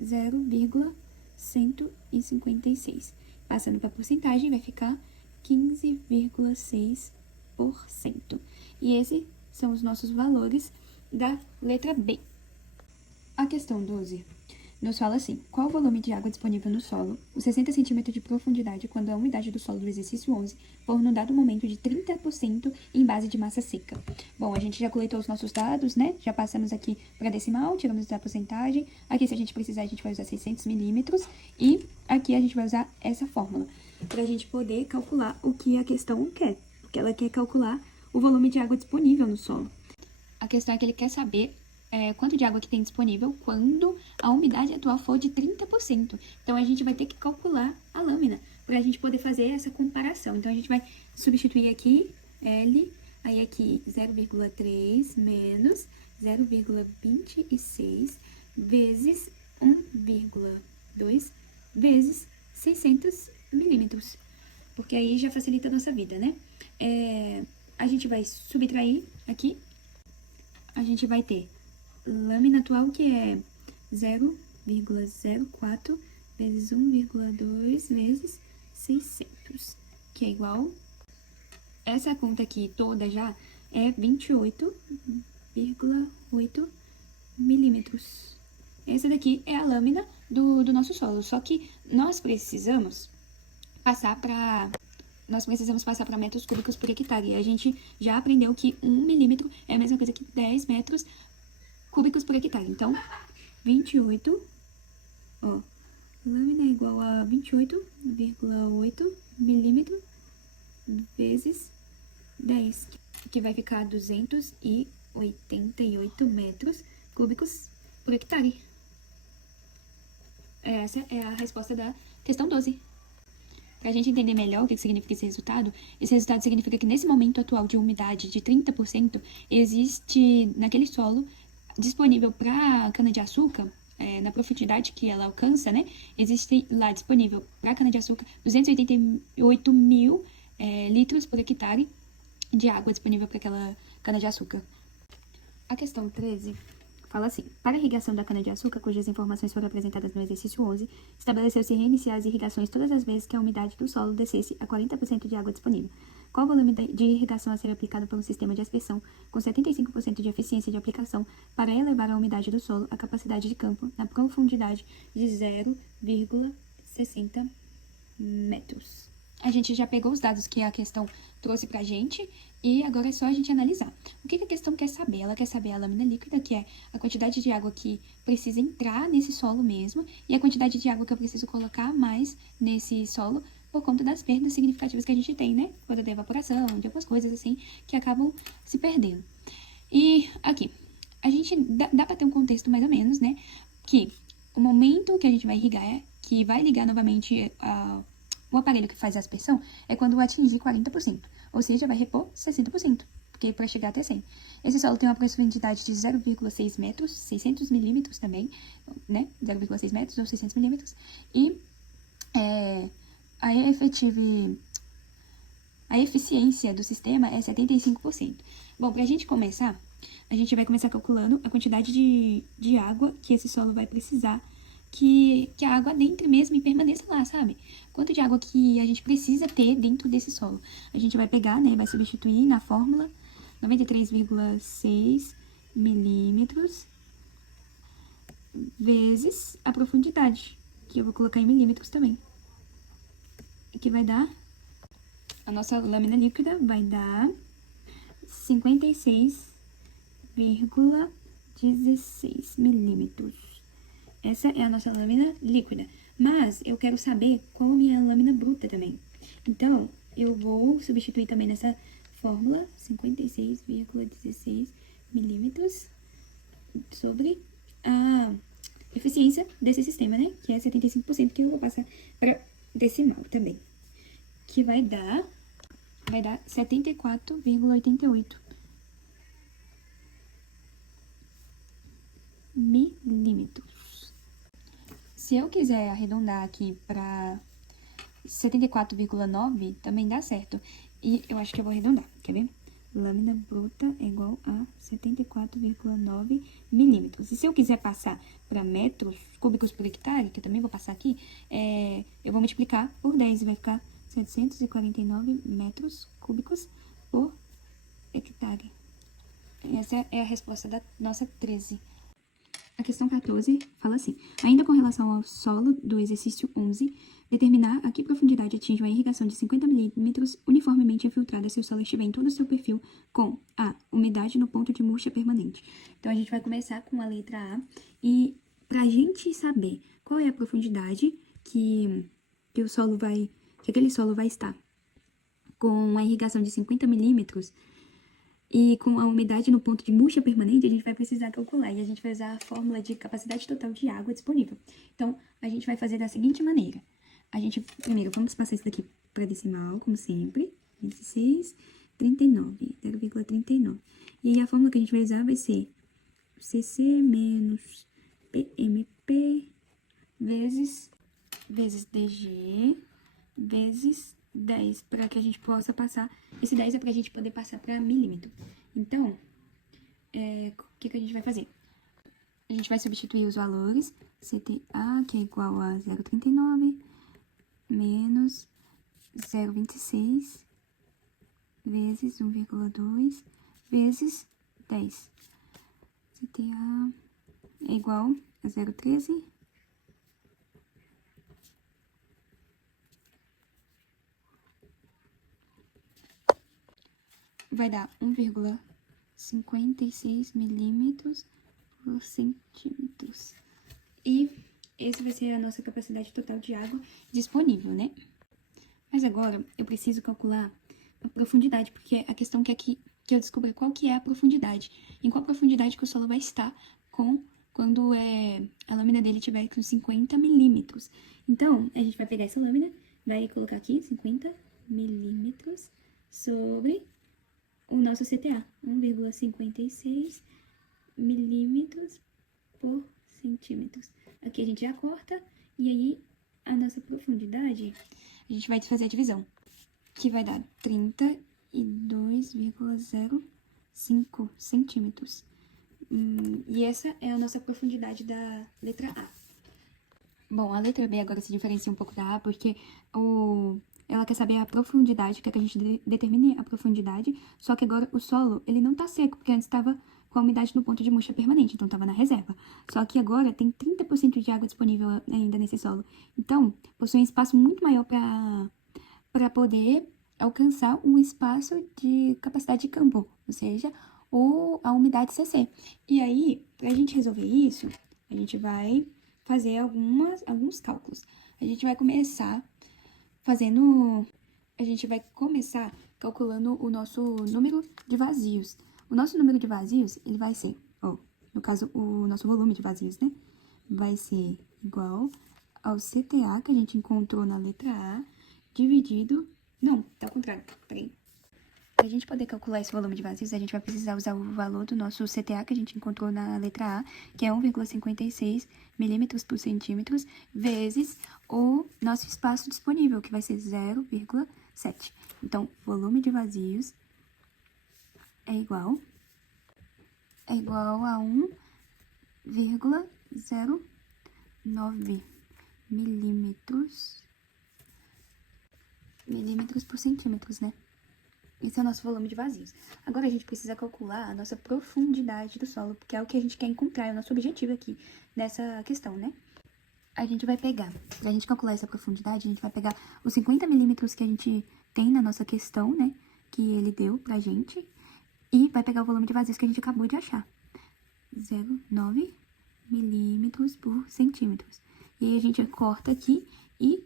a 0,156. Passando para a porcentagem, vai ficar 15,6%. E esses são os nossos valores da letra B. A questão 12 nos fala assim: qual o volume de água disponível no solo, os 60 centímetros de profundidade, quando a umidade do solo do exercício 11 for num dado momento de 30% em base de massa seca? Bom, a gente já coletou os nossos dados, né? Já passamos aqui para decimal, tiramos a porcentagem. Aqui, se a gente precisar, a gente vai usar 600 milímetros. E aqui a gente vai usar essa fórmula para a gente poder calcular o que a questão quer. Porque ela quer calcular o volume de água disponível no solo. A questão é que ele quer saber quanto de água que tem disponível quando a umidade atual for de 30%. Então, a gente vai ter que calcular a lâmina para a gente poder fazer essa comparação. Então, a gente vai substituir aqui L, aí aqui 0,3 menos 0,26 vezes 1,2 vezes 600 milímetros. Porque aí já facilita a nossa vida, né? A gente vai subtrair aqui. A gente vai ter lâmina atual, que é 0,04 vezes 1,2 vezes 600, que é igual... Essa conta aqui toda já é 28,8 milímetros. Essa daqui é a lâmina do nosso solo, só que nós precisamos passar para metros cúbicos por hectare. E a gente já aprendeu que 1 milímetro é a mesma coisa que 10 metros cúbicos por hectare. Então, 28, lâmina é igual a 28,8 milímetros vezes 10, que vai ficar 288 metros cúbicos por hectare. Essa é a resposta da questão 12. Para a gente entender melhor o que significa esse resultado significa que nesse momento atual de umidade de 30%, existe naquele solo disponível para cana-de-açúcar, na profundidade que ela alcança, né? Existe lá disponível para cana-de-açúcar 288 mil litros por hectare de água disponível para aquela cana-de-açúcar. A questão 13 fala assim: para a irrigação da cana-de-açúcar, cujas informações foram apresentadas no exercício 11, estabeleceu-se reiniciar as irrigações todas as vezes que a umidade do solo descesse a 40% de água disponível. Qual o volume de irrigação a ser aplicado por um sistema de aspersão com 75% de eficiência de aplicação para elevar a umidade do solo à capacidade de campo na profundidade de 0,60 metros? a gente já pegou os dados que a questão trouxe pra gente e agora é só a gente analisar. O que a questão quer saber? Ela quer saber a lâmina líquida, que é a quantidade de água que precisa entrar nesse solo mesmo e a quantidade de água que eu preciso colocar mais nesse solo por conta das perdas significativas que a gente tem, né? Por da evaporação, de algumas coisas assim que acabam se perdendo. E aqui, a gente dá pra ter um contexto mais ou menos, né? Que o momento que a gente vai irrigar, que vai ligar novamente o aparelho que faz a aspersão, é quando atingir 40%, ou seja, vai repor 60%, porque para chegar até 100. Esse solo tem uma profundidade de 0,6 metros, 600 milímetros também, né? 0,6 metros ou 600 milímetros. E a eficiência do sistema é 75%. Bom, para a gente começar, a gente vai começar calculando a quantidade de água que esse solo vai precisar, que a água adentre mesmo e permaneça lá, sabe? Quanto de água que a gente precisa ter dentro desse solo. A gente vai pegar, né, vai substituir na fórmula 93,6 milímetros vezes a profundidade, que eu vou colocar em milímetros também. Que vai dar, a nossa lâmina líquida vai dar 56,16 milímetros. Essa é a nossa lâmina líquida. Mas eu quero saber qual é a minha lâmina bruta também. Então, eu vou substituir também nessa fórmula 56,16 milímetros sobre a eficiência desse sistema, né? Que é 75%, que eu vou passar para decimal também. Que vai dar 74,88 milímetros. Se eu quiser arredondar aqui para 74,9, também dá certo. E eu acho que eu vou arredondar, quer ver? Lâmina bruta é igual a 74,9 milímetros. E se eu quiser passar para metros cúbicos por hectare, que eu também vou passar aqui, eu vou multiplicar por 10 e vai ficar 749 metros cúbicos por hectare. Essa é a resposta da nossa 13. A questão 14 fala assim: ainda com relação ao solo do exercício 11, determinar a que profundidade atinge uma irrigação de 50 milímetros uniformemente infiltrada se o solo estiver em todo o seu perfil com a umidade no ponto de murcha permanente. Então, a gente vai começar com a letra A e para a gente saber qual é a profundidade que aquele solo vai estar com uma irrigação de 50 milímetros, e com a umidade no ponto de murcha permanente, a gente vai precisar calcular. E a gente vai usar a fórmula de capacidade total de água disponível. Então, a gente vai fazer da seguinte maneira. Primeiro, vamos passar isso daqui para decimal, como sempre. 26,39, 0,39. E aí, a fórmula que a gente vai usar vai ser CC menos PMP vezes DG vezes 10, para que a gente possa passar. Esse 10 é para a gente poder passar para milímetro. Então, o que a gente vai fazer? A gente vai substituir os valores. CTA, que é igual a 0,39, menos 0,26, vezes 1,2, vezes 10. CTA é igual a 0,13, vai dar 1,56 milímetros por centímetros. E esse vai ser a nossa capacidade total de água disponível, né? Mas agora eu preciso calcular a profundidade, porque a questão que aqui que eu descubra qual que é a profundidade, em qual profundidade que o solo vai estar quando a lâmina dele tiver com 50 milímetros. Então, a gente vai pegar essa lâmina, vai colocar aqui 50 milímetros sobre o nosso CTA, 1,56 milímetros por centímetros. Aqui a gente já corta, e aí a nossa profundidade, a gente vai fazer a divisão, que vai dar 32,05 centímetros. E essa é a nossa profundidade da letra A. Bom, a letra B agora se diferencia um pouco da A, porque ela quer saber a profundidade, quer que a gente determine a profundidade, só que agora o solo, ele não tá seco, porque antes estava com a umidade no ponto de murcha permanente, então estava na reserva. Só que agora tem 30% de água disponível ainda nesse solo. Então, possui um espaço muito maior para para poder alcançar um espaço de capacidade de campo, ou seja, a umidade CC. E aí, para a gente resolver isso, a gente vai fazer alguns cálculos. A gente vai começar calculando o nosso número de vazios. O nosso número de vazios, ele vai ser, no caso, o nosso volume de vazios, né? Vai ser igual ao CTA que a gente encontrou na letra A, dividido... Não, tá ao contrário, peraí. Para a gente poder calcular esse volume de vazios, a gente vai precisar usar o valor do nosso CTA que a gente encontrou na letra A, que é 1,56 milímetros por centímetro, vezes o nosso espaço disponível, que vai ser 0,7. Então, volume de vazios é igual a 1,09 milímetros por centímetros, né? Esse é o nosso volume de vazios. Agora, a gente precisa calcular a nossa profundidade do solo, porque é o que a gente quer encontrar, é o nosso objetivo aqui nessa questão, né? A gente vai pegar, pra gente calcular essa profundidade, a gente vai pegar os 50 milímetros que a gente tem na nossa questão, né? Que ele deu pra gente, e vai pegar o volume de vazios que a gente acabou de achar. 0,9 milímetros por centímetros. E aí a gente corta aqui e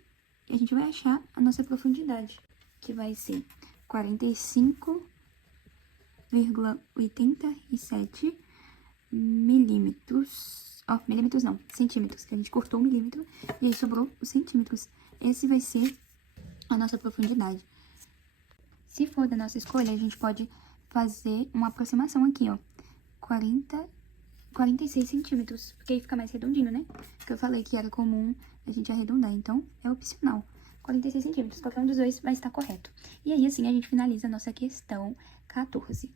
a gente vai achar a nossa profundidade, que vai ser 45,87 milímetros. Milímetros não, centímetros, que a gente cortou 1 milímetro e aí sobrou os centímetros. Esse vai ser a nossa profundidade. Se for da nossa escolha, a gente pode fazer uma aproximação aqui, 46 centímetros, porque aí fica mais redondinho, né? Porque eu falei que era comum a gente arredondar, então é opcional. 46 centímetros, qualquer um dos dois vai estar correto. E aí, assim, a gente finaliza a nossa questão 14.